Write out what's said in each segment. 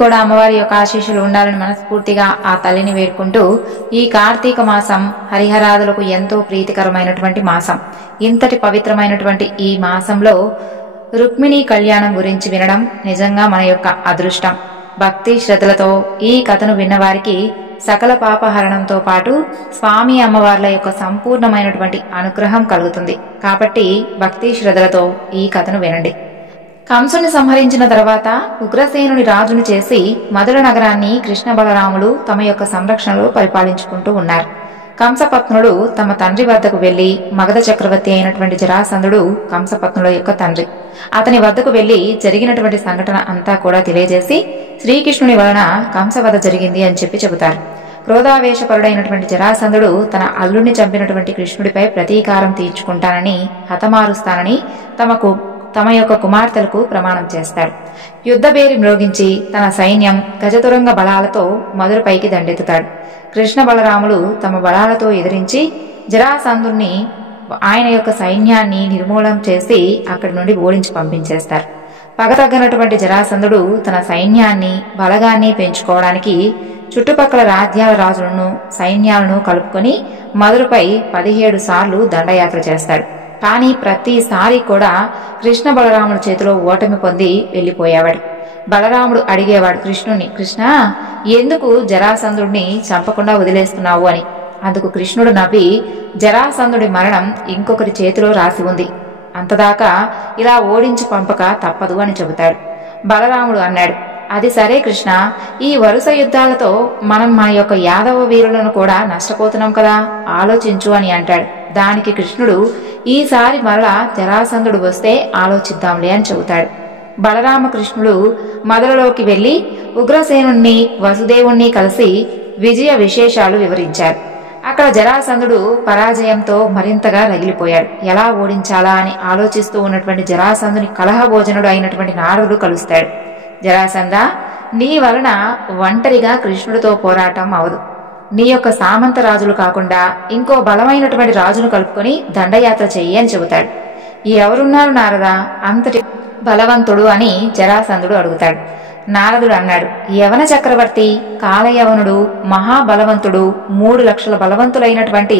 కూడా అమ్మవారి యొక్క ఆశీస్సులు ఉండాలని మనస్ఫూర్తిగా ఆ తల్లిని వేడుకుంటూ, ఈ కార్తీక మాసం హరిహరాదులకు ఎంతో ప్రీతికరమైనటువంటి మాసం. ఇంతటి పవిత్రమైనటువంటి ఈ మాసంలో రుక్మిణీ కళ్యాణం గురించి వినడం నిజంగా మన యొక్క అదృష్టం. భక్తి శ్రద్ధలతో ఈ కథను విన్నవారికి సకల పాపహరణంతో పాటు స్వామి అమ్మవార్ల యొక్క సంపూర్ణమైనటువంటి అనుగ్రహం కలుగుతుంది. కాబట్టి భక్తి శ్రద్ధలతో ఈ కథను వినండి. కంసుని సంహరించిన తర్వాత ఉగ్రసేనుని రాజును చేసి మధుర నగరాన్ని కృష్ణ బలరాములు తమ యొక్క సంరక్షణలో పరిపాలించుకుంటూ ఉన్నారు. కంసపత్నుడు తమ తండ్రి వద్దకు వెళ్లి, మగధ చక్రవర్తి అయినటువంటి జరాసంధుడు కంసపత్నుల యొక్క తండ్రి, అతని వద్దకు వెళ్లి జరిగినటువంటి సంఘటన అంతా కూడా తెలియజేసి శ్రీకృష్ణుని వలన కంసవధ జరిగింది అని చెబుతారు. క్రోధావేశపరుడైనటువంటి జరాసంధుడు తన అల్లుడిని చంపినటువంటి కృష్ణుడిపై ప్రతీకారం తీర్చుకుంటానని, హతమారుస్తానని తమ యొక్క కుమార్తెలకు ప్రమాణం చేస్తాడు. యుద్ధబేరి మ్రోగించి తన సైన్యం గజతురంగ బలాలతో మధురపైకి దండెత్తుతాడు. కృష్ణ బలరాములు తమ బలాలతో ఎదిరించి జరాసంధుణ్ణి, ఆయన యొక్క సైన్యాన్ని నిర్మూలన చేసి అక్కడి నుండి ఓడించి పంపించేస్తారు. పగతగ్గనటువంటి జరాసంధుడు తన సైన్యాన్ని బలగాన్ని పెంచుకోవడానికి చుట్టుపక్కల రాజ్యాల రాజులను సైన్యాలను కలుపుకొని మధురపై 17 సార్లు దండయాత్ర చేస్తాడు. కానీ ప్రతిసారి కూడా కృష్ణ బలరాముల చేతిలో ఓటమి పొంది వెళ్లిపోయేవాడు. బలరాముడు అడిగేవాడు కృష్ణుణ్ణి, కృష్ణ, ఎందుకు జరాసంధుడిని చంపకుండా వదిలేస్తున్నావు అని. అందుకు కృష్ణుడు నవ్వి, జరాసంధుడి మరణం ఇంకొకరి చేతిలో రాసి ఉంది, అంతదాకా ఇలా ఓడించి పంపక తప్పదు అని చెబుతాడు. బలరాముడు అన్నాడు, అది సరే కృష్ణ, ఈ వరుస యుద్ధాలతో మనం మన యొక్క యాదవ వీరులను కూడా నష్టపోతున్నాం కదా, ఆలోచించు అని అంటాడు. దానికి కృష్ణుడు, ఈసారి మరలా జరాసంధుడు వస్తే ఆలోచిద్దాంలే అని చెబుతాడు. బలరామకృష్ణుడు మధురలోకి వెళ్లి ఉగ్రసేనుణ్ణి, వసుదేవుణ్ణి కలిసి విజయ విశేషాలు వివరించారు. అక్కడ జరాసంధుడు పరాజయంతో మరింతగా రగిలిపోయాడు. ఎలా ఓడించాలా అని ఆలోచిస్తూ ఉన్నటువంటి జరాసంధుని కలహభోజనుడు అయినటువంటి నారదుడు కలుస్తాడు. జరాసంధ, నీ వలన ఒంటరిగా కృష్ణుడితో పోరాటం అవదు. నీ యొక్క సామంత రాజులు కాకుండా ఇంకో బలమైనటువంటి రాజును కలుపుకొని దండయాత్ర చెయ్యి అని చెబుతాడు. ఎవరున్నారు నారదా, అంతటి బలవంతుడు అని జరాసంధుడు అడుగుతాడు. నారదుడు అన్నాడు, యవన చక్రవర్తి కాలయవనుడు మహాబలవంతుడు, 3 లక్షల బలవంతులైనటువంటి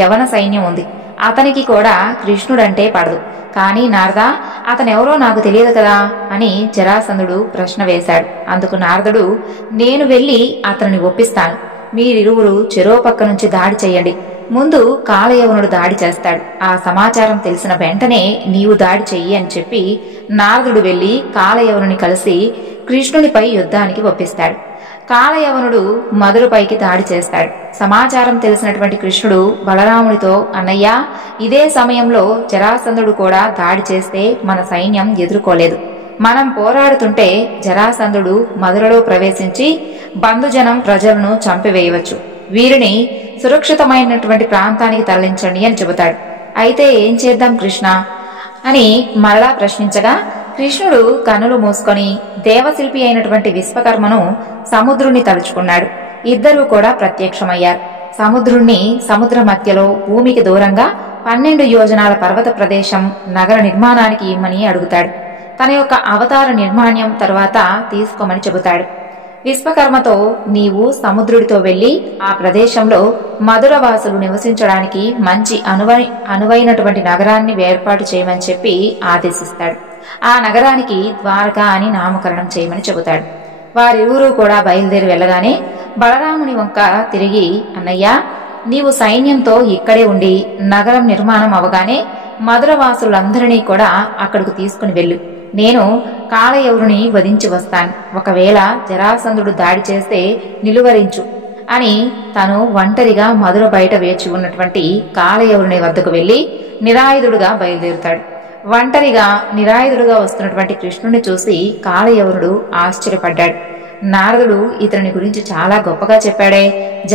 యవన సైన్యం ఉంది. అతనికి కూడా కృష్ణుడంటే పడదు. కానీ నారదా, అతనెవరో నాకు తెలియదు కదా అని జరాసంధుడు ప్రశ్న వేశాడు. అందుకు నారదుడు, నేను వెళ్లి అతనిని ఒప్పిస్తాను. మీరిరువురు చెరో పక్క నుంచి దాడి చెయ్యండి. ముందు కాలయవనుడు దాడి చేస్తాడు. ఆ సమాచారం తెలిసిన వెంటనే నీవు దాడి చెయ్యి అని చెప్పి నారదుడు వెళ్లి కాలయవనుని కలిసి కృష్ణునిపై యుద్ధానికి ఒప్పిస్తాడు. కాలయవనుడు మధురపైకి దాడి చేస్తాడు. సమాచారం తెలిసినటువంటి కృష్ణుడు బలరాముడితో, అన్నయ్య, ఇదే సమయంలో జరాసంధుడు కూడా దాడి చేస్తే మన సైన్యం ఎదుర్కోలేదు. మనం పోరాడుతుంటే జరాసంధుడు మధురలో ప్రవేశించి బంధుజనం ప్రజలను చంపివేయవచ్చు. వీరిని సురక్షితమైనటువంటి ప్రాంతానికి తరలించండి అని చెబుతాడు. అయితే ఏం చేద్దాం కృష్ణ అని మరలా ప్రశ్నించగా కృష్ణుడు కన్నులు మూసుకొని దేవశిల్పి అయినటువంటి విశ్వకర్మను సముద్రుణ్ణి తలుచుకున్నాడు. ఇద్దరూ కూడా ప్రత్యక్షమయ్యారు. సముద్రుణ్ణి సముద్ర మధ్యలో భూమికి దూరంగా 12 యోజనాల పర్వత ప్రదేశం నగర నిర్మాణానికి ఇమ్మని అడుగుతాడు. తన యొక్క అవతార నిర్మాణ్యం తరువాత తీసుకోమని చెబుతాడు. విశ్వకర్మతో, నీవు సముద్రుడితో వెళ్లి ఆ ప్రదేశంలో మధురవాసులు నివసించడానికి మంచి అనువైనటువంటి నగరాన్ని ఏర్పాటు చేయమని చెప్పి ఆదేశిస్తాడు. ఆ నగరానికి ద్వారకా అని నామకరణం చేయమని చెబుతాడు. వారిరువురూ కూడా బయలుదేరి వెళ్లగానే బలరాముని వంక తిరిగి, అన్నయ్య, నీవు సైన్యంతో ఇక్కడే ఉండి నగరం నిర్మాణం అవగానే మధురవాసులందరినీ కూడా అక్కడకు తీసుకుని వెళ్ళు. నేను కాలయవనుని వధించి వస్తాను. ఒకవేళ జరాసంధుడు దాడి చేస్తే నిలువరించు అని తను ఒంటరిగా మధుర బయట వేచి ఉన్నటువంటి కాలయవనుని వద్దకు వెళ్లి నిరాయుధుడుగా బయలుదేరుతాడు. ఒంటరిగా నిరాయుధుడుగా వస్తున్నటువంటి కృష్ణుని చూసి కాలయవనుడు ఆశ్చర్యపడ్డాడు. నారదుడు ఇతని గురించి చాలా గొప్పగా చెప్పాడే,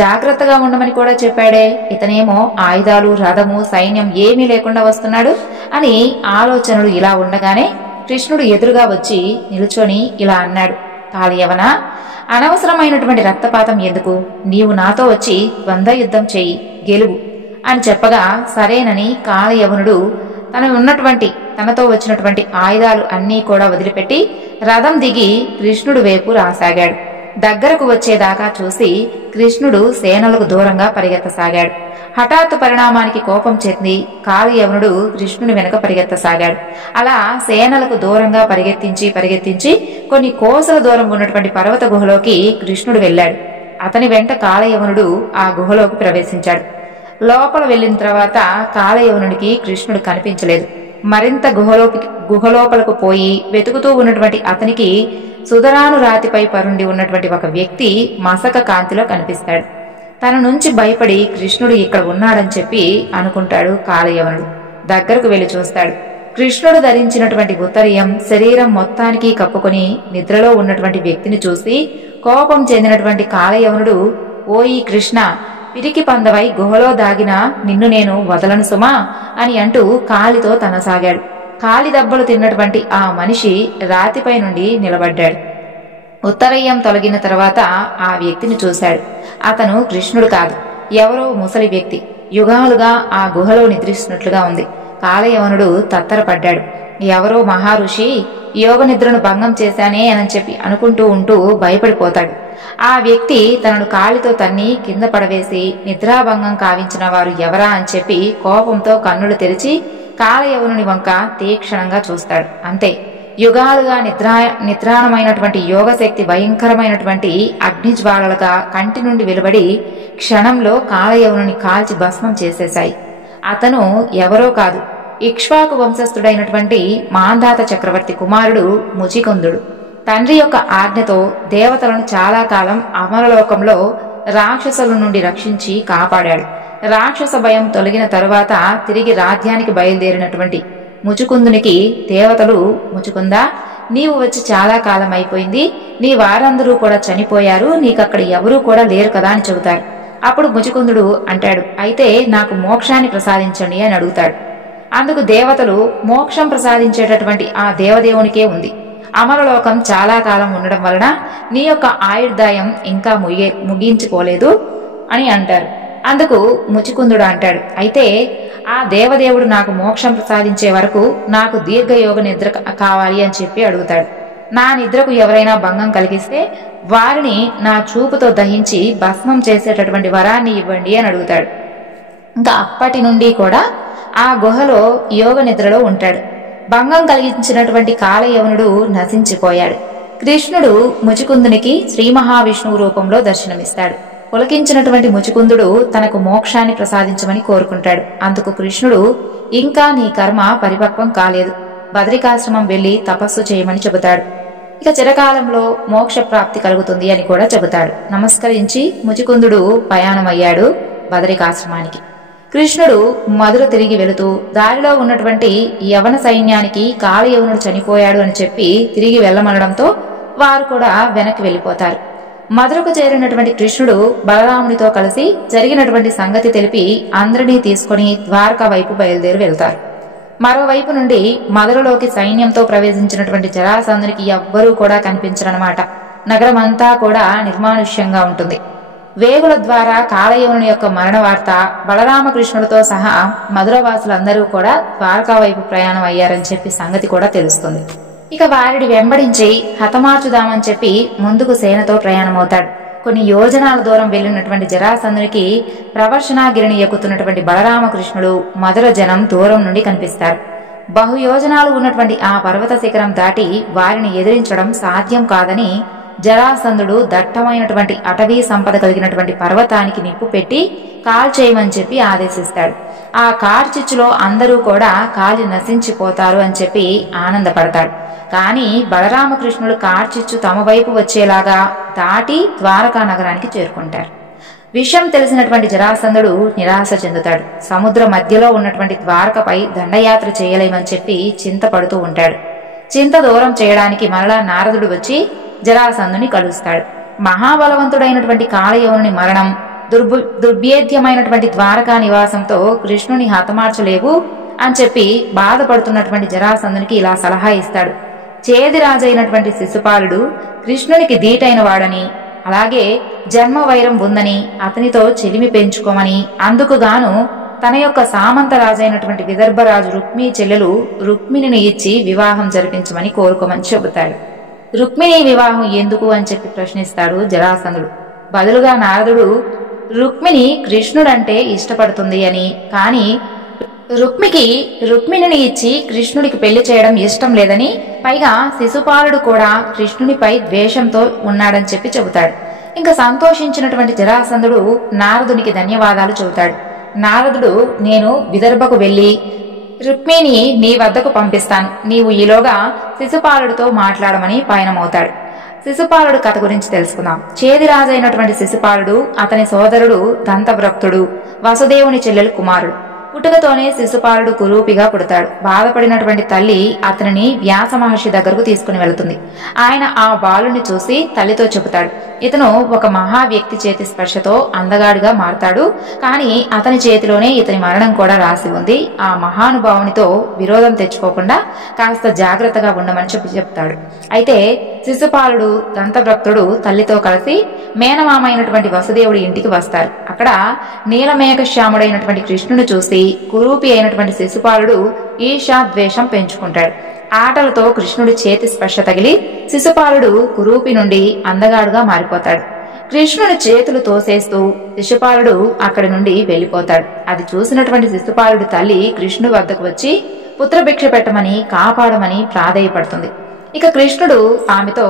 జాగ్రత్తగా ఉండమని కూడా చెప్పాడే, ఇతనేమో ఆయుధాలు, రథము, సైన్యం ఏమీ లేకుండా వస్తున్నాడు అని ఆలోచనలు ఇలా ఉండగానే కృష్ణుడు ఎదురుగా వచ్చి నిలుచొని ఇలా అన్నాడు, కాలయవన, అనవసరమైనటువంటి రక్తపాతం ఎందుకు? నీవు నాతో వచ్చి ద్వంద్వ యుద్ధం చెయ్యి, గెలువు అని చెప్పగా సరేనని కాలయవనుడు తన ఉన్నటువంటి తనతో వచ్చినటువంటి ఆయుధాలు అన్నీ కూడా వదిలిపెట్టి రథం దిగి కృష్ణుడు వైపు రాసాగాడు. దగ్గరకు వచ్చేదాకా చూసి కృష్ణుడు సేనలకు దూరంగా పరిగెత్తసాగాడు. హఠాత్తు పరిణామానికి కోపం చెంది కాలయవనుడు కృష్ణుని వెనుక పరిగెత్తసాగాడు. అలా సేనలకు దూరంగా పరిగెత్తించి కొన్ని కోసల దూరం ఉన్నటువంటి పర్వత గుహలోకి కృష్ణుడు వెళ్ళాడు. అతని వెంట కాలయవనుడు ఆ గుహలోకి ప్రవేశించాడు. లోపల వెళ్లిన తర్వాత కాలయవనుడికి కృష్ణుడు కనిపించలేదు. మరింత గుహలోపలకు పోయి వెతుకుతూ ఉన్నటువంటి అతనికి సుధరాను రాతిపై పరుండి ఉన్నటువంటి ఒక వ్యక్తి మసక కాంతిలో కనిపిస్తాడు. తన నుంచి భయపడి కృష్ణుడు ఇక్కడ ఉన్నాడని చెప్పి అనుకుంటాడు కాలయవనుడు. దగ్గరకు వెళ్లి చూస్తాడు. కృష్ణుడు ధరించినటువంటి ఉత్తరీయం శరీరం మొత్తానికి కప్పుకొని నిద్రలో ఉన్నటువంటి వ్యక్తిని చూసి కోపం చెందినటువంటి కాలయవనుడు, ఓయి కృష్ణ, పిరికి పందవై గుహలో దాగిన నిన్ను నేను వదలను సుమా అని అంటూ కాలితో తనసాగాడు. కాలి దెబ్బలు తిన్నటువంటి ఆ మనిషి రాతిపై నుండి నిలబడ్డాడు. ఉత్తరయ్యం తొలగిన తర్వాత ఆ వ్యక్తిని చూశాడు. అతను కృష్ణుడు కాదు, ఎవరో ముసలి వ్యక్తి. యుగాలుగా ఆ గుహలో నిద్రిస్తున్నట్లుగా ఉంది. కాలయవనుడు తత్తరపడ్డాడు. ఎవరో మహారుషి యోగ నిద్రను భంగం చేశానే అని చెప్పి అనుకుంటూ ఉంటూ భయపడిపోతాడు. ఆ వ్యక్తి తనను కాలితో తన్ని కింద పడవేసి నిద్రాభంగం కావించిన వారు ఎవరా అని చెప్పి కోపంతో కన్నులు తెరిచి కాలయవనుని వంక తీక్షణంగా చూస్తాడు. అంతే, యుగాలుగా నిద్రాణమైనటువంటి యోగశక్తి భయంకరమైనటువంటి అగ్నిజ్వాలలుగా కంటి నుండి వెలువడి క్షణంలో కాలయవనుని కాల్చి భస్మం చేసేశాయి. అతను ఎవరో కాదు, ఇక్ష్వాకు వంశస్థుడైనటువంటి మాంధాత చక్రవర్తి కుమారుడు ముచికుందుడు. తండ్రి యొక్క ఆజ్ఞతో దేవతలను చాలా కాలం అమరలోకంలో రాక్షసుల నుండి రక్షించి కాపాడాడు. రాక్షస భయం తొలగిన తరువాత తిరిగి రాజ్యానికి బయలుదేరినటువంటి ముచుకుందునికి దేవతలు, ముచుకుందా, నీవు వచ్చి చాలా కాలం అయిపోయింది, నీ వారందరూ కూడా చనిపోయారు, నీకక్కడ ఎవరూ కూడా లేరు కదా అని చెబుతారు. అప్పుడు ముచుకుందుడు అంటాడు, అయితే నాకు మోక్షాన్ని ప్రసాదించండి అని అడుగుతాడు. అందుకు దేవతలు, మోక్షం ప్రసాదించేటటువంటి ఆ దేవదేవునికే ఉంది. అమరలోకం చాలా కాలం ఉండడం వలన నీ యొక్క ఆయుర్దాయం ఇంకా ముగించుకోలేదు అని అంటారు. అందుకు ముచికుందుడు అంటాడు, అయితే ఆ దేవదేవుడు నాకు మోక్షం ప్రసాదించే వరకు నాకు దీర్ఘయోగ నిద్ర కావాలి అని చెప్పి అడుగుతాడు. నా నిద్రకు ఎవరైనా భంగం కలిగిస్తే వారిని నా చూపుతో దహించి భస్మం చేసేటటువంటి వరాన్ని ఇవ్వండి అని అడుగుతాడు. ఇంకా అప్పటి నుండి కూడా ఆ గుహలో యోగ నిద్రలో ఉంటాడు. భంగం కలిగించినటువంటి కాలయవనుడు నశించిపోయాడు. కృష్ణుడు ముచికుందునికి శ్రీ మహావిష్ణువు రూపంలో దర్శనమిస్తాడు. పులకించినటువంటి ముచికుందుడు తనకు మోక్షాన్ని ప్రసాదించమని కోరుకుంటాడు. అందుకు కృష్ణుడు, ఇంకా నీ కర్మ పరిపక్వం కాలేదు, బదరికాశ్రమం వెళ్లి తపస్సు చేయమని చెబుతాడు. ఇక చిరకాలంలో మోక్ష ప్రాప్తి కలుగుతుంది అని కూడా చెబుతాడు. నమస్కరించి ముచికుందుడు ప్రయాణమయ్యాడు బదరికాశ్రమానికి. కృష్ణుడు మధుర తిరిగి వెళుతూ దారిలో ఉన్నటువంటి యవన సైన్యానికి కాలయవనుడు చనిపోయాడు అని చెప్పి తిరిగి వెళ్లమనడంతో వారు కూడా వెనక్కి వెళ్లిపోతారు. మధురకు చేరినటువంటి కృష్ణుడు బలరామునితో కలిసి జరిగినటువంటి సంగతి తెలిపి అందరినీ తీసుకుని ద్వారకా వైపు బయలుదేరి వెళ్తారు. మరోవైపు నుండి మధురలోకి సైన్యంతో ప్రవేశించినటువంటి జరాసంధునికి ఎవ్వరూ కూడా కనిపించరన్నమాట. నగరమంతా కూడా నిర్మానుష్యంగా ఉంటుంది. వేగుల ద్వారా కాలయవనుని యొక్క మరణ వార్త బలరామకృష్ణుడితో సహా మధురవాసులందరూ కూడా ద్వారకా వైపు ప్రయాణం అయ్యారని చెప్పి సంగతి కూడా తెలుస్తుంది. ఇక వారిని వెంబడించి హతమార్చుదామని చెప్పి ముందుకు సేనతో ప్రయాణమవుతాడు. కొన్ని యోజనాల దూరం వెళ్లినటువంటి జరాసంధునికి ప్రవర్షణాగిరిని ఎక్కుతున్నటువంటి బలరామకృష్ణుడు మధుర జనం దూరం నుండి కనిపిస్తారు. బహుయోజనాలు ఉన్నటువంటి ఆ పర్వత శిఖరం దాటి వారిని ఎదిరించడం సాధ్యం కాదని జరాసంధుడు దట్టమైనటువంటి అటవీ సంపద కలిగినటువంటి పర్వతానికి నిప్పు పెట్టి కాల్చేయమని చెప్పి ఆదేశిస్తాడు. ఆ కార్చిచ్చులో అందరూ కూడా కాలి నశించిపోతారు అని చెప్పి ఆనందపడతాడు. కాని బలరామకృష్ణుడు కార్చిచ్చు తమ వైపు వచ్చేలాగా దాటి ద్వారకా నగరానికి చేరుకుంటారు. విషయం తెలిసినటువంటి జరాసంధుడు నిరాశ చెందుతాడు. సముద్ర మధ్యలో ఉన్నటువంటి ద్వారకపై దండయాత్ర చేయలేమని చెప్పి చింతపడుతూ ఉంటాడు. చింత దూరం చేయడానికి మరలా నారదుడు వచ్చి జరాసంధుని కలుస్తాడు. మహాబలవంతుడైనటువంటి కాలయవనుని మరణం, దుర్భేద్యమైనటువంటి ద్వారకా నివాసంతో కృష్ణుని హతమార్చలేవు అని చెప్పి బాధపడుతున్నటువంటి జరాసంధునికి ఇలా సలహా ఇస్తాడు. చేదిరాజైనటువంటి శిశుపాలుడు కృష్ణునికి దీటైన వాడని, అలాగే జన్మ వైరం ఉందని అతనితో చెలిమి పెంచుకోమని, అందుకుగాను తన యొక్క సామంత రాజైనటువంటి విదర్భరాజు రుక్మి చెల్లెలు రుక్మిణిని ఇచ్చి వివాహం జరిపించమని కోరుకోమని చెబుతాడు. రుక్మిణి వివాహం ఎందుకు అని చెప్పి ప్రశ్నిస్తాడు జరాసంధుడు. బదులుగా నారదుడు రుక్మిణి కృష్ణుడంటే ఇష్టపడుతుంది అని, కాని రుక్మిణిని ఇచ్చి కృష్ణుడికి పెళ్లి చేయడం ఇష్టం లేదని, పైగా శిశుపాలుడు కూడా కృష్ణునిపై ద్వేషంతో ఉన్నాడని చెప్పి చెబుతాడు. ఇంకా సంతోషించినటువంటి జరాసంధుడు నారదునికి ధన్యవాదాలు చెబుతాడు. నారదుడు, నేను విదర్భకు వెళ్లి రుక్మిణిని నీ వద్దకు పంపిస్తాను, నీవు ఈలోగా శిశుపాలుడితో మాట్లాడమని పయనమవుతాడు. శిశుపాలుడు కథ గురించి తెలుసుకుందాం. చేదిరాజైనటువంటి శిశుపాలుడు అతని సోదరుడు దంతవ్రక్తుడు వసుదేవుని చెల్లెలు కుమారుడు. పుట్టుకతోనే శిశుపాలుడు కురూపిగా పుడతాడు. బాధపడినటువంటి తల్లి అతనిని వ్యాస మహర్షి దగ్గరకు తీసుకుని వెళుతుంది. ఆయన ఆ బాలుని చూసి తల్లితో చెబుతాడు, ఇతను ఒక మహా వ్యక్తి చేతి స్పర్శతో అందగాడిగా మారతాడు, కానీ అతని చేతిలోనే ఇతని మరణం కూడా రాసి ఉంది. ఆ మహానుభావునితో విరోధం తెచ్చుకోకుండా కాస్త జాగ్రత్తగా ఉండమని చెప్తాడు. అయితే శిశుపాలుడు దంతవ్రక్తుడు తల్లితో కలిసి మేనమామైనటువంటి వసుదేవుడి ఇంటికి వస్తారు. అక్కడ నీలమేఘశ్యాముడైనటువంటి కృష్ణుని చూసి కురూపి అయినటువంటి శిశుపాలుడు ఈర్ష్యా ద్వేషం పెంచుకుంటాడు. ఆటలతో కృష్ణుడి చేతి స్పర్శ తగిలి శిశుపాలుడు కురూపి నుండి అందగాడుగా మారిపోతాడు. కృష్ణుని చేతులు తోసేస్తూ శిశుపాలుడు అక్కడి నుండి వెళ్లిపోతాడు. అది చూసినటువంటి శిశుపాలుడి తల్లి కృష్ణుడి వద్దకు వచ్చి పుత్రభిక్ష పెట్టమని కాపాడమని ప్రాధేయపడుతుంది. ఇక కృష్ణుడు ఆమెతో,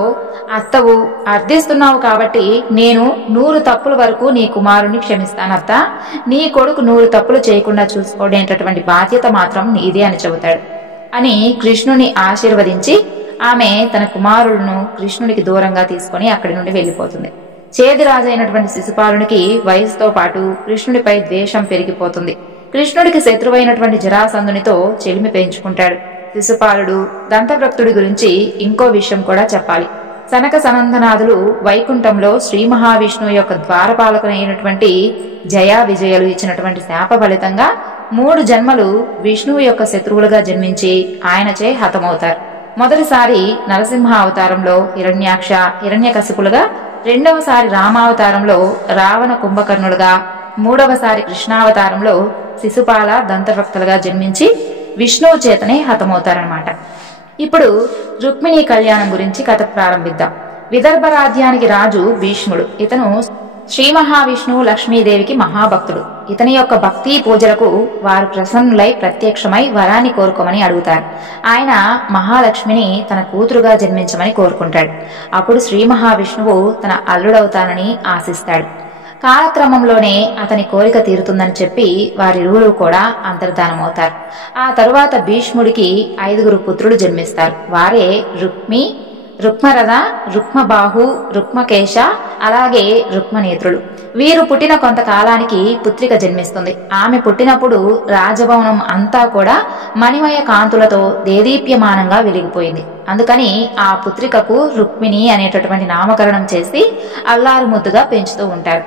అత్తవు అర్థిస్తున్నావు కాబట్టి నేను 100 తప్పుల వరకు నీ కుమారుణ్ణి క్షమిస్తానత్త, నీ కొడుకు 100 తప్పులు చేయకుండా చూసుకోవడేటటువంటి బాధ్యత మాత్రం నీదే అని చెబుతాడు. అని కృష్ణుని ఆశీర్వదించి ఆమె తన కుమారుడును కృష్ణునికి దూరంగా తీసుకుని అక్కడి నుండి వెళ్లిపోతుంది. చేదిరాజైనటువంటి శిశుపాలునికి వయసుతో పాటు కృష్ణుడిపై ద్వేషం పెరిగిపోతుంది. కృష్ణుడికి శత్రువైనటువంటి జరాసంధునితో చెలిమి పెంచుకుంటాడు. శిశుపాలుడు దంతవ్రక్తుడి గురించి ఇంకో విషయం కూడా చెప్పాలి. సనక సనందనాథులు వైకుంఠంలో శ్రీ మహావిష్ణువు యొక్క ద్వారపాలకునైనటువంటి జయా విజయలు ఇచ్చినటువంటి శాప ఫలితంగా 3 జన్మలు విష్ణువు యొక్క శత్రువులుగా జన్మించి ఆయనచే హతమవుతారు. మొదటిసారి నరసింహ అవతారంలో హిరణ్యాక్ష హిరణ్యకశిపులుగా, రెండవసారి రామావతారంలో రావణ కుంభకర్ణులుగా, మూడవసారి కృష్ణావతారంలో శిశుపాల దంతవ్రక్తులుగా జన్మించి విష్ణువు చేతనే హతమవుతారన్నమాట. ఇప్పుడు రుక్మిణీ కళ్యాణం గురించి కథ ప్రారంభిద్దాం. విదర్భ రాజ్యానికి రాజు భీష్ముడు. ఇతను శ్రీ మహావిష్ణువు లక్ష్మీదేవికి మహాభక్తుడు. ఇతని యొక్క భక్తి పూజలకు వారు ప్రసన్నులై ప్రత్యక్షమై వరాన్ని కోరుకోమని అడుగుతారు. ఆయన మహాలక్ష్మిని తన కూతురుగా జన్మించమని కోరుకుంటాడు. అప్పుడు శ్రీ మహావిష్ణువు తన అల్లుడవుతానని ఆశిస్తాడు. కాలక్రమంలోనే అతని కోరిక తీరుతుందని చెప్పి వారిరువురు కూడా అంతర్ధానమవుతారు. ఆ తరువాత భీష్ముడికి 5 పుత్రులు జన్మిస్తారు. వారే రుక్మి, రుక్మరథ, రుక్మబాహు, రుక్మకేశ, అలాగే రుక్మనేత్రులు. వీరు పుట్టిన కొంతకాలానికి పుత్రిక జన్మిస్తుంది. ఆమె పుట్టినప్పుడు రాజభవనం అంతా కూడా మణిమయ కాంతులతో దేదీప్యమానంగా వెలిగిపోయింది. అందుకని ఆ పుత్రికకు రుక్మిణి అనేటటువంటి నామకరణం చేసి అల్లారు ముద్దుగా పెంచుతూ ఉంటారు.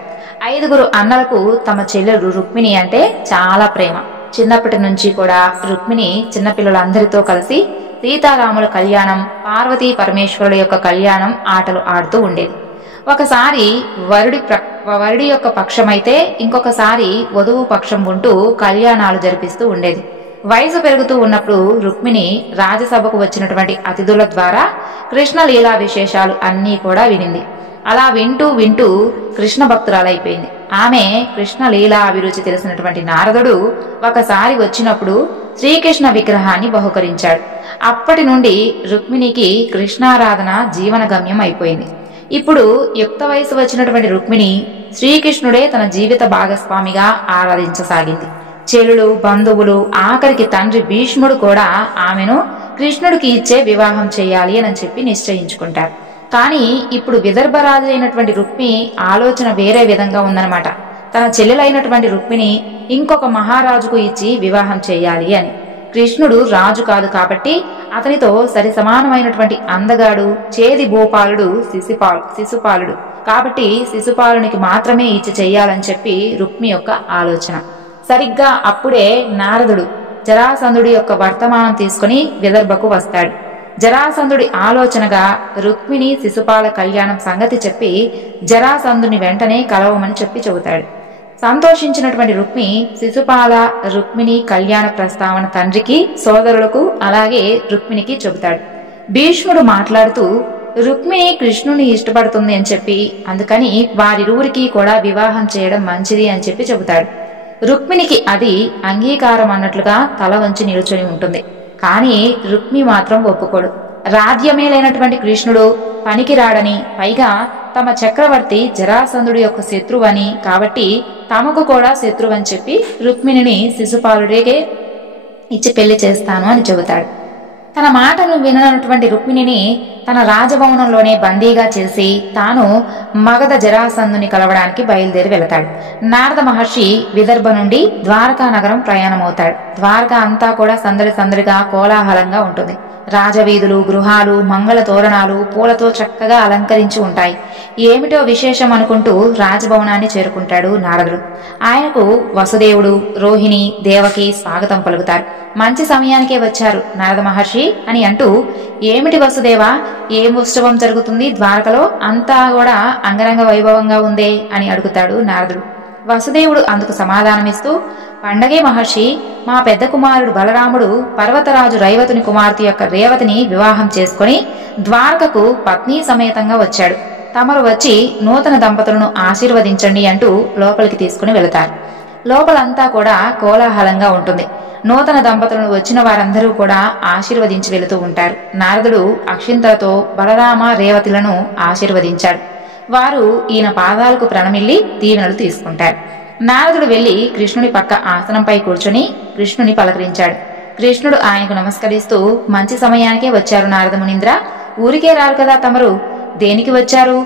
5 అన్నలకు తమ చెల్లెలు రుక్మిణి అంటే చాలా ప్రేమ. చిన్నప్పటి నుంచి కూడా రుక్మిణి చిన్నపిల్లలందరితో కలిసి సీతారాముల కళ్యాణం, పార్వతీ పరమేశ్వరుల యొక్క కళ్యాణం ఆటలు ఆడుతూ ఉండేది. ఒకసారి వరుడి యొక్క పక్షమైతే ఇంకొకసారి వధువు పక్షం ఉంటూ కళ్యాణాలు జరిపిస్తూ ఉండేది. వయసు పెరుగుతూ ఉన్నప్పుడు రుక్మిణి రాజసభకు వచ్చినటువంటి అతిథుల ద్వారా కృష్ణ లీలా విశేషాలు అన్నీ కూడా వినింది. అలా వింటూ వింటూ కృష్ణ భక్తురాలైపోయింది. ఆమె కృష్ణ లీలా అభిరుచి తెలిసినటువంటి నారదుడు ఒకసారి వచ్చినప్పుడు శ్రీకృష్ణ విగ్రహాన్ని బహుకరించాడు. అప్పటి నుండి రుక్మిణికి కృష్ణారాధన జీవన గమ్యం అయిపోయింది. ఇప్పుడు యుక్త వయసు వచ్చినటువంటి రుక్మిణి శ్రీకృష్ణుడే తన జీవిత భాగస్వామిగా ఆరాధించసాగింది. చెలులు, బంధువులు, ఆఖరికి తండ్రి భీష్ముడు కూడా ఆమెను కృష్ణుడికి ఇచ్చే వివాహం చేయాలి అని చెప్పి నిశ్చయించుకుంటారు. కానీ ఇప్పుడు విదర్భరాజు అయినటువంటి రుక్మి ఆలోచన వేరే విధంగా ఉందన్నమాట. తన చెల్లెలైనటువంటి రుక్మిణి ఇంకొక మహారాజుకు ఇచ్చి వివాహం చేయాలి అని. కృష్ణుడు రాజు కాదు కాబట్టి అతనితో సరి సమానమైనటువంటి అందగాడు చేది భూపాలుడు శిశుపాలుడు కాబట్టి శిశుపాలునికి మాత్రమే ఇచ్చి చెయ్యాలని చెప్పి రుక్మి యొక్క ఆలోచన. సరిగ్గా అప్పుడే నారదుడు జరాసంధుడి యొక్క వర్తమానం తీసుకుని విదర్భకు వస్తాడు. జరాసంధుడి ఆలోచనగా రుక్మిణి శిశుపాల కళ్యాణం సంగతి చెప్పి జరాసంధుని వెంటనే కలవమని చెప్పి చెబుతాడు. సంతోషించినటువంటి రుక్మి శిశుపాల రుక్మిణి కళ్యాణ ప్రస్తావన తండ్రికి, సోదరులకు, అలాగే రుక్మిణికి చెబుతాడు. భీష్ముడు మాట్లాడుతూ రుక్మిణి కృష్ణుని ఇష్టపడుతుంది అని చెప్పి, అందుకని వారిరువురికి కూడా వివాహం చేయడం మంచిది అని చెప్పి చెబుతాడు. రుక్మిణికి అది అంగీకారం అన్నట్లుగా తల వంచి నిలుచొని ఉంటుంది. కానీ రుక్మి మాత్రం ఒప్పుకోడు. రాజ్యమే లేనటువంటి కృష్ణుడు పనికిరాడని, పైగా తమ చక్రవర్తి జరాసంధుడి యొక్క శత్రువని, కాబట్టి తమకు కూడా శత్రువని చెప్పి రుక్మిణిని శిశుపాలుడికే ఇచ్చి పెళ్లి చేస్తాను అని చెబుతాడు. తన మాటను విననటువంటి రుక్మిణిని తన రాజభవనంలోనే బందీగా చేసి తాను మగధ జరాసంధుని కలవడానికి బయలుదేరి వెళతాడు. నారద మహర్షి విదర్భ నుండి ద్వారకా నగరం ప్రయాణమవుతాడు. ద్వారకా అంతా కూడా సందడి సందడిగా కోలాహలంగా ఉంటుంది. రాజవీధులు, గృహాలు, మంగళ తోరణాలు పూలతో చక్కగా అలంకరించి ఉంటాయి. ఏమిటో విశేషం అనుకుంటూ రాజభవనాన్ని చేరుకుంటాడు నారదుడు. ఆయనకు వసుదేవుడు, రోహిణి, దేవకి స్వాగతం పలుకుతారు. మంచి సమయానికే వచ్చారు నారద మహర్షి అని అంటూ, ఏమిటి వసుదేవా, ఏం ఉత్సవం జరుగుతుంది ద్వారకలో? అంతా కూడా అంగరంగ వైభవంగా ఉందే అని అడుగుతాడు నారదుడు. వసుదేవుడు అందుకు సమాధానమిస్తూ, పండగే మహర్షి, మా పెద్ద కుమారుడు బలరాముడు పర్వతరాజు రైవతుని కుమార్తె యొక్క రేవతిని వివాహం చేసుకుని ద్వారకకు పత్ని సమేతంగా వచ్చాడు. తమరు వచ్చి నూతన దంపతులను ఆశీర్వదించండి అంటూ లోపలికి తీసుకుని వెళతారు. లోపలంతా కూడా కోలాహలంగా ఉంటుంది. నూతన దంపతులను వచ్చిన వారందరూ కూడా ఆశీర్వదించి వెళుతూ ఉంటారు. నారదుడు అక్షింతలతో బలరామ రేవతులను ఆశీర్వదించాడు. వారు ఈయన పాదాలకు ప్రణమిల్లి దీవెనలు తీసుకుంటారు. నారదుడు వెళ్లి కృష్ణుని పక్క ఆసనంపై కూర్చొని కృష్ణుని పలకరించాడు. కృష్ణుడు ఆయనకు నమస్కరిస్తూ, మంచి సమయానికే వచ్చారు నారద మునీంద్ర. ఊరికే రారు కదా తమరు, దేనికి వచ్చారు?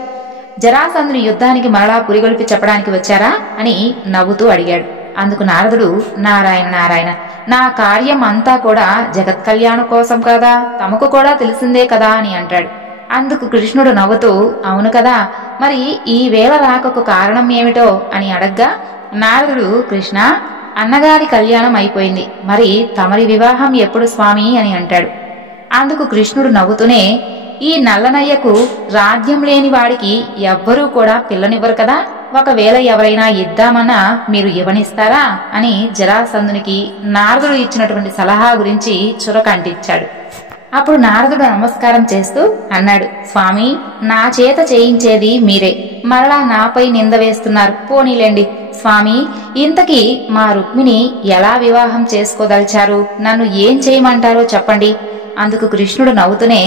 జరాసంధుని యుద్ధానికి మరలా పురిగొల్పి చెప్పడానికి వచ్చారా అని నవ్వుతూ అడిగాడు. అందుకు నారదుడు, నారాయణ నారాయణ, నా కార్యం అంతా కూడా జగత్ కళ్యాణం కోసం కదా, తమకు కూడా తెలిసిందే కదా అని అంటాడు. అందుకు కృష్ణుడు నవ్వుతూ, అవును కదా, మరి ఈ వేళ రాకకు కారణం ఏమిటో అని అడగ్గా, నారదుడు, కృష్ణ, అన్నగారి కళ్యాణం అయిపోయింది, మరి తమరి వివాహం ఎప్పుడు స్వామి అని అంటాడు. అందుకు కృష్ణుడు నవ్వుతూనే, ఈ నల్లనయ్యకు రాజ్యం లేని వాడికి ఎవ్వరూ కూడా పిల్లనివ్వరు కదా, ఒకవేళ ఎవరైనా ఇద్దామన్నా మీరు ఇవ్వనిస్తారా అని జరాసంధునికి నారదుడు ఇచ్చినటువంటి సలహా గురించి చురకంటిచ్చాడు. అప్పుడు నారదుడు నమస్కారం చేస్తూ అన్నాడు, స్వామి, నా చేత చేయించేది మీరే, మరలా నాపై నింద వేస్తున్నారు. పోనీలేండి స్వామి, ఇంతకీ మా రుక్మిణి ఎలా వివాహం చేసుకోదలిచారు? నన్ను ఏం చేయమంటారో చెప్పండి. అందుకు కృష్ణుడు నవ్వుతూనే,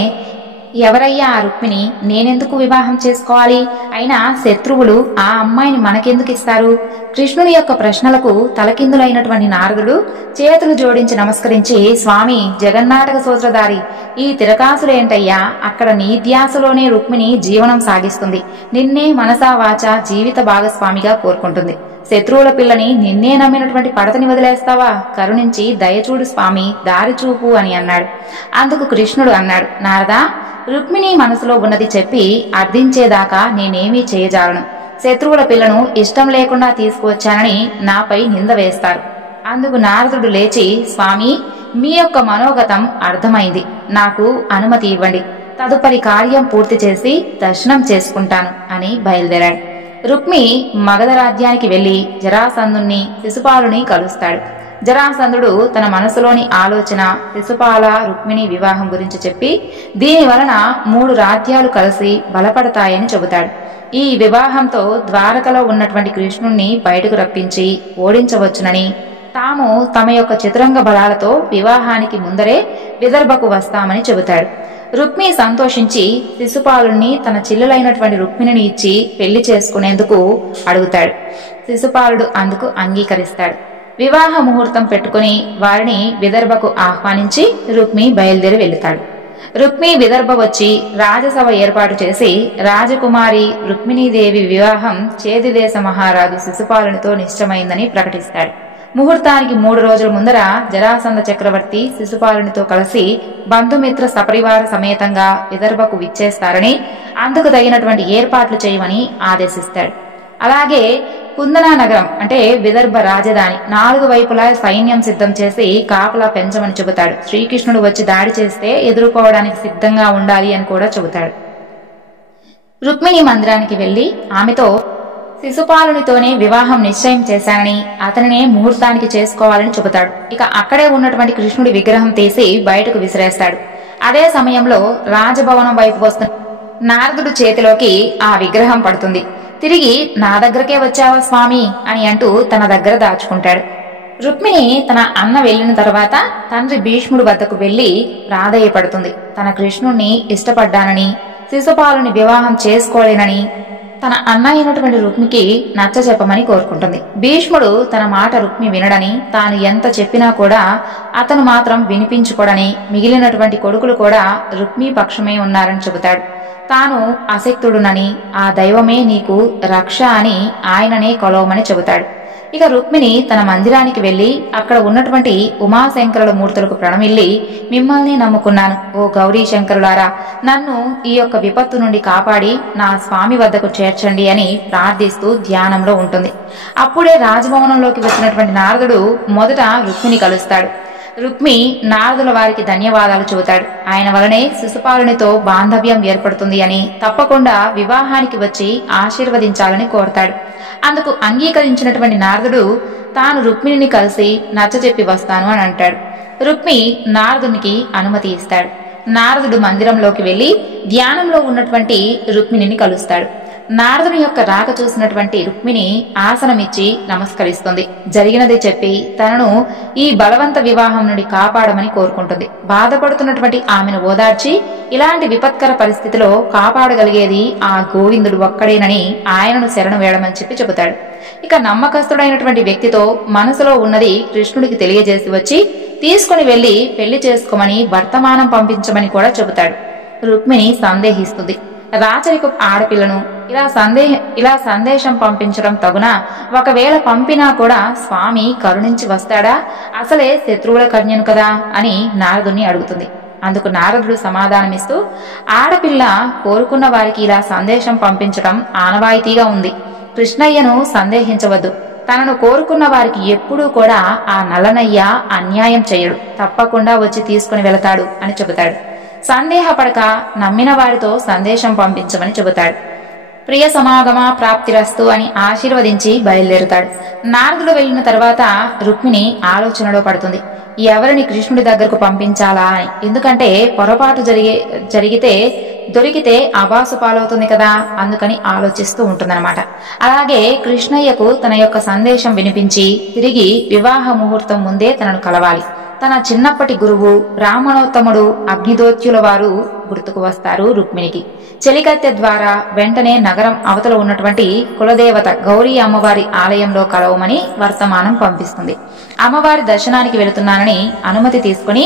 ఎవరయ్యా ఆ రుక్మిణి? నేనెందుకు వివాహం చేసుకోవాలి? అయినా శత్రువులు ఆ అమ్మాయిని మనకెందుకు ఇస్తారు? కృష్ణుని యొక్క ప్రశ్నలకు తలకిందులైనటువంటి నారదుడు చేతులు జోడించి నమస్కరించి, స్వామి జగన్నాటక సూత్రధారి, ఈ తిరకాసులేంటయ్యా? అక్కడ నీ ధ్యాసలోనే రుక్మిణి జీవనం సాగిస్తుంది. నిన్నే మనసా వాచా జీవిత భాగస్వామిగా కోరుకుంటుంది. శత్రువుల పిల్లని నిన్నే నమ్మినటువంటి పడతని వదిలేస్తావా? కరుణించి దయచూడు స్వామి, దారి చూపు అని అన్నాడు. అందుకు కృష్ణుడు అన్నాడు, నారదా, రుక్మిణి మనసులో ఉన్నది చెప్పి అర్థించేదాకా నేనేమీ చేయజాలను. శత్రువుల పిల్లను ఇష్టం లేకుండా తీసుకువచ్చానని నాపై నింద వేస్తారు. అందుకు నారదుడు లేచి, స్వామి, మీ యొక్క మనోగతం అర్థమైంది, నాకు అనుమతి ఇవ్వండి, తదుపరి కార్యం పూర్తి చేసి దర్శనం చేసుకుంటాను అని బయలుదేరాడు. రుక్మి మగధ రాజ్యానికి వెళ్లి జరాసంధుణ్ణి, శిశుపాలుని కలుస్తాడు. జరాసంధుడు తన మనసులోని ఆలోచన శిశుపాల రుక్మిణి వివాహం గురించి చెప్పి, దీని వలన 3 రాజ్యాలు కలిసి బలపడతాయని చెబుతాడు. ఈ వివాహంతో ద్వారకలో ఉన్నటువంటి కృష్ణుణ్ణి బయటకు రప్పించి ఓడించవచ్చునని, తాము తమ యొక్క చతురంగ బలాలతో వివాహానికి ముందరే విదర్భకు వస్తామని చెబుతాడు. రుక్మి సంతోషించి శిశుపాలుణ్ణి తన చెల్లెలైనటువంటి రుక్మిణిని ఇచ్చి పెళ్లి చేసుకునేందుకు అడుగుతాడు. శిశుపాలుడు అందుకు అంగీకరిస్తాడు. వివాహ ముహూర్తం పెట్టుకుని వారిని విదర్భకు ఆహ్వానించి రుక్మి బయలుదేరి వెళుతాడు. రుక్మి విదర్భ వచ్చి రాజసభ ఏర్పాటు చేసి రాజకుమారి రుక్మిణీదేవి వివాహం చేదిదేశ మహారాజు శిశుపాలునితో నిశ్చయమైందని ప్రకటిస్తాడు. ముహూర్తానికి 3 రోజుల ముందర జరాసంధ చక్రవర్తి శిశుపాలునితో కలిసి బంధుమిత్ర సపరివార సమేతంగా విదర్భకు విచ్చేస్తారని, అందుకు తగినటువంటి ఏర్పాట్లు చేయమని ఆదేశిస్తాడు. అలాగే కుందనా నగరం అంటే విదర్భ రాజధాని 4 వైపులా సైన్యం సిద్ధం చేసి కాపలా పెంచమని చెబుతాడు. శ్రీకృష్ణుడు వచ్చి దాడి చేస్తే ఎదుర్కోవడానికి సిద్ధంగా ఉండాలి అని కూడా చెబుతాడు. రుక్మిణి మందిరానికి వెళ్లి ఆమెతో శిశుపాలునితోనే వివాహం నిశ్చయం చేశానని అతనినే ముహూర్తానికి చేసుకోవాలని చెబుతాడు. ఇక అక్కడే ఉన్నటువంటి కృష్ణుడి విగ్రహం తీసి బయటకు విసిరేస్తాడు. అదే సమయంలో రాజభవనం వైపు వస్తున్న నారదుడు చేతిలోకి ఆ విగ్రహం పడుతుంది. తిరిగి నా దగ్గరకే వచ్చావా స్వామి అని అంటూ తన దగ్గర దాచుకుంటాడు. రుక్మిణి తన అన్న వెళ్లిన తర్వాత తండ్రి భీష్ముడి వద్దకు వెళ్లి ప్రాధేయపడుతుంది. తన కృష్ణుణ్ణి ఇష్టపడ్డానని, శిశుపాలుని వివాహం చేసుకోలేనని తన అన్న అయినటువంటి రుక్మికి నచ్చ చెప్పమని కోరుకుంటుంది. భీష్ముడు తన మాట రుక్మి వినడని, తాను ఎంత చెప్పినా కూడా అతను మాత్రం వినిపించుకోడని, మిగిలినటువంటి కొడుకులు కూడా రుక్మి పక్షమే ఉన్నారని చెబుతాడు. తాను అశక్తుడునని, ఆ దైవమే నీకు రక్ష అని ఆయననే కొలవమని చెబుతాడు. ఇక రుక్మిణి తన మందిరానికి వెళ్లి అక్కడ ఉన్నటువంటి ఉమాశంకరుల మూర్తులకు ప్రణమిల్లి, మిమ్మల్ని నమ్ముకున్నాను ఓ గౌరీ శంకరులారా, నన్ను ఈ యొక్క విపత్తు నుండి కాపాడి నా స్వామి వద్దకు చేర్చండి అని ప్రార్థిస్తూ ధ్యానంలో ఉంటుంది. అప్పుడే రాజభవనంలోకి వచ్చినటువంటి నారదుడు మొదట రుక్మిణి కలుస్తాడు. రుక్మి నారదుల వారికి ధన్యవాదాలు చెబుతాడు. ఆయన వలనే శిశుపాలునితో బాంధవ్యం ఏర్పడుతుంది అని, తప్పకుండా వివాహానికి వచ్చి ఆశీర్వదించాలని కోరతాడు. అందుకు అంగీకరించినటువంటి నారదుడు తాను రుక్మిణిని కలిసి నచ్చజెప్పి వస్తాను అని అంటాడు. రుక్మి నారదునికి అనుమతి ఇస్తాడు. నారదుడు మందిరంలోకి వెళ్లి ధ్యానంలో ఉన్నటువంటి రుక్మిణిని కలుస్తాడు. నారదుని యొక్క రాక చూసినటువంటి రుక్మిణి ఆసనమిచ్చి నమస్కరిస్తుంది. జరిగినది చెప్పి తనను ఈ బలవంత వివాహం నుండి కాపాడమని కోరుకుంటుంది. బాధపడుతున్నటువంటి ఆమెను ఓదార్చి, ఇలాంటి విపత్కర పరిస్థితిలో కాపాడగలిగేది ఆ గోవిందుడు ఒక్కడేనని ఆయనను శరణు వేయడమని చెప్పి చెబుతాడు. ఇక నమ్మకస్తుడైనటువంటి వ్యక్తితో మనసులో ఉన్నది కృష్ణుడికి తెలియజేసి వచ్చి తీసుకుని వెళ్లి పెళ్లి చేసుకోమని వర్తమానం పంపించమని కూడా చెబుతాడు. రుక్మిణి సందేహిస్తుంది. రాచరిక ఆడపిల్లను ఇలా సందేశం పంపించడం తగునా? ఒకవేళ పంపినా కూడా స్వామి కరుణించి వస్తాడా? అసలే శత్రువుల కన్యను కదా అని నారదుని అడుగుతుంది. అందుకు నారదుడు సమాధానమిస్తూ, ఆడపిల్ల కోరుకున్న వారికి ఇలా సందేశం పంపించడం ఆనవాయితీగా ఉంది. కృష్ణయ్యను సందేహించవద్దు. తనను కోరుకున్న వారికి ఎప్పుడూ కూడా ఆ నల్లనయ్య అన్యాయం చేయడు. తప్పకుండా వచ్చి తీసుకుని వెళతాడు అని చెబుతాడు. సందేహపడక నమ్మిన వారితో సందేశం పంపించమని చెబుతాడు. ప్రియ సమాగమ ప్రాప్తిరస్తు అని ఆశీర్వదించి బయలుదేరుతాడు. నారదుడు వెళ్లిన తర్వాత రుక్మిణి ఆలోచనలో పడుతుంది. ఎవరిని కృష్ణుడి దగ్గరకు పంపించాలా అని. ఎందుకంటే పొరపాటు దొరికితే అబాసు పాలవుతుంది కదా, అందుకని ఆలోచిస్తూ ఉంటుందన్నమాట. అలాగే కృష్ణయ్యకు తన యొక్క సందేశం వినిపించి తిరిగి వివాహ ముహూర్తం ముందే తనను కలవాలి. తన చిన్నప్పటి గురువు బ్రాహ్మణోత్తముడు అగ్నిదోత్యుల వారు గుర్తుకు వస్తారు రుక్మిణికి. చెలికత్తె ద్వారా వెంటనే నగరం అవతల ఉన్నటువంటి కులదేవత గౌరీ అమ్మవారి ఆలయంలో కలవమని వర్తమానం పంపిస్తుంది. అమ్మవారి దర్శనానికి వెళుతున్నానని అనుమతి తీసుకుని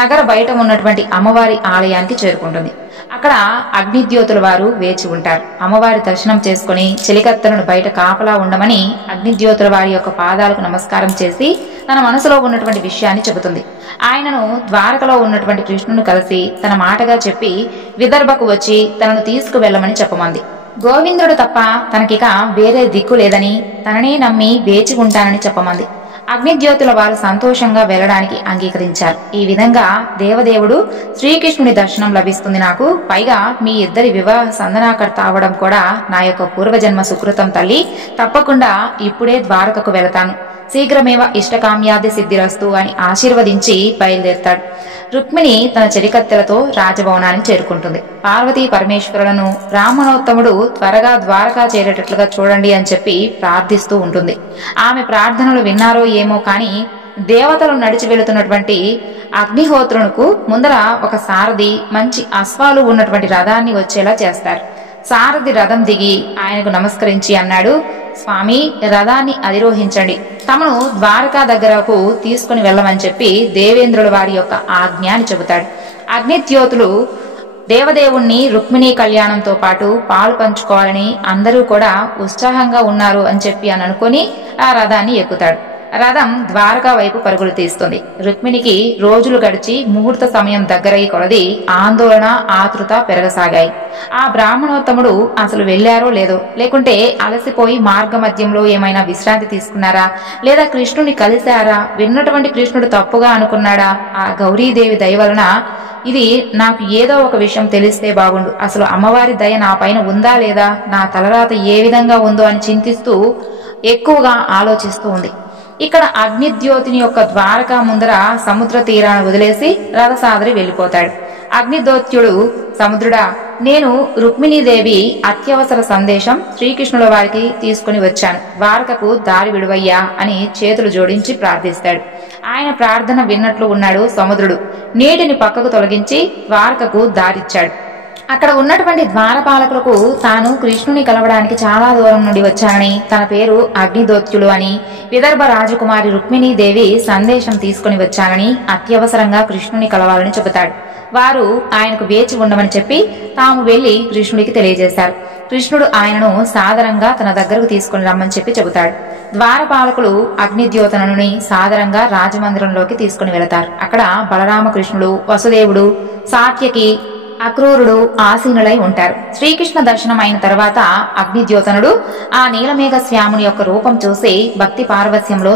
నగర బయట ఉన్నటువంటి అమ్మవారి ఆలయానికి చేరుకుంటుంది. అక్కడ అగ్నిద్యోతుల వారు వేచి ఉంటారు. అమ్మవారి దర్శనం చేసుకుని చెలికత్తెలను బయట కాపలా ఉండమని అగ్నిద్యోతుల వారి యొక్క పాదాలకు నమస్కారం చేసి తన మనసులో ఉన్నటువంటి విషయాన్ని చెబుతుంది. ఆయనను ద్వారకలో ఉన్నటువంటి కృష్ణును కలిసి తన మాటగా చెప్పి విదర్భకు వచ్చి తనను తీసుకువెళ్లమని చెప్పమంది. గోవిందుడు తప్ప తనకిక వేరే దిక్కు లేదని, తననే నమ్మి వేచి ఉంటానని చెప్పమంది. అగ్నిజ్యోతుల వారు సంతోషంగా వెళ్లడానికి అంగీకరించారు. ఈ విధంగా దేవదేవుడు శ్రీకృష్ణుని దర్శనం లభిస్తుంది నాకు. పైగా మీ ఇద్దరి వివాహ సందనాకర్త అవడం కూడా నా యొక్క పూర్వజన్మ సుకృతం తల్లి. తప్పకుండా ఇప్పుడే ద్వారకకు వెళతాను. శీఘ్రమేవ ఇష్టకామ్యాది సిద్ధిరస్తు అని ఆశీర్వదించి బయలుదేరుతాడు. రుక్మిణి తన చెలికత్తెలతో రాజభవనానికి చేరుకుంటుంది. పార్వతీ పరమేశ్వరులను బ్రాహ్మణోత్తముడు త్వరగా ద్వారకా చేరేటట్లుగా చూడండి అని చెప్పి ప్రార్థిస్తూ ఉంటుంది. ఆమె ప్రార్థనలు విన్నారో ఏమో కాని దేవతలు నడిచి వెళుతున్నటువంటి అగ్నిహోత్రునుకు ముందర ఒక సారథి మంచి అశ్వాలు ఉన్నటువంటి రథాన్ని వచ్చేలా చేస్తారు. సారథి రథం దిగి ఆయనకు నమస్కరించి అన్నాడు, స్వామి రథాన్ని అధిరోహించండి, తమను ద్వారకా దగ్గరకు తీసుకుని వెళ్ళమని చెప్పి దేవేంద్రుల వారి యొక్క ఆజ్ఞ అని చెబుతాడు. అగ్నిద్యోతులు దేవదేవుణ్ణి రుక్మిణీ కళ్యాణంతో పాటు పాలు పంచుకోవాలని అందరూ కూడా ఉత్సాహంగా ఉన్నారు అని చెప్పి అనుకొని ఆ రథాన్ని ఎక్కుతాడు. రథం ద్వారకా వైపు పరుగులు తీస్తుంది. రుక్మిణికి రోజులు గడిచి ముహూర్త సమయం దగ్గరై కొలది ఆందోళన ఆతృత పెరగసాగాయి. ఆ బ్రాహ్మణోత్తముడు అసలు వెళ్లారో లేదో, లేకుంటే అలసిపోయి మార్గ మధ్యంలో ఏమైనా విశ్రాంతి తీసుకున్నారా, లేదా కృష్ణుని కలిశారా, విన్నటువంటి కృష్ణుడు తప్పుగా అనుకున్నాడా, ఆ గౌరీదేవి దయ వలన ఇది నాకు ఏదో ఒక విషయం తెలిస్తే బాగుండు. అసలు అమ్మవారి దయ నా పైన ఉందా లేదా, నా తలరాత ఏ విధంగా ఉందో అని చింతిస్తూ ఎక్కువగా ఆలోచిస్తూ ఉంది. ఇక్కడ అగ్నిద్యోతిని యొక్క ద్వారకా ముందర సముద్ర తీరాన వదిలేసి రథసాదరి వెళ్లిపోతాడు. అగ్నిదోత్యుడు, సముద్రుడా, నేను రుక్మిణీదేవి అత్యవసర సందేశం శ్రీకృష్ణుల వారికి తీసుకుని వచ్చాను. ద్వారకకు దారి విడువయ్యా అని చేతులు జోడించి ప్రార్థిస్తాడు. ఆయన ప్రార్థన విన్నట్లు ఉన్నాడు సముద్రుడు. నీటిని పక్కకు తొలగించి ద్వారకకు దారిచ్చాడు. అక్కడ ఉన్నటువంటి ద్వారపాలకులకు తాను కృష్ణుని కలవడానికి చాలా దూరం నుండి వచ్చానని, తన పేరు అగ్నిదోత్యుడు అని, విదర్భ రాజకుమారి రుక్మిణీదేవి సందేశం తీసుకుని వచ్చానని, అత్యవసరంగా కృష్ణుని కలవాలని చెబుతాడు. వారు ఆయనకు వేచి ఉండమని చెప్పి తాము వెళ్లి కృష్ణుడికి తెలియజేశారు. కృష్ణుడు ఆయనను సాదరంగా తన దగ్గరకు తీసుకుని రమ్మని చెప్పి చెబుతాడు. ద్వారపాలకులు అగ్నిద్యోతనుని సాదరంగా రాజమందిరంలోకి తీసుకుని వెళతారు. అక్కడ బలరామకృష్ణుడు, వసుదేవుడు, సాత్యకి, అక్రూరుడు ఆసీనులై ఉంటారు. శ్రీకృష్ణ దర్శనం అయిన తర్వాత అగ్నిద్యోతనుడు ఆ నీలమేఘ శ్యాముని యొక్క రూపం చూసి భక్తి పారవస్యంలో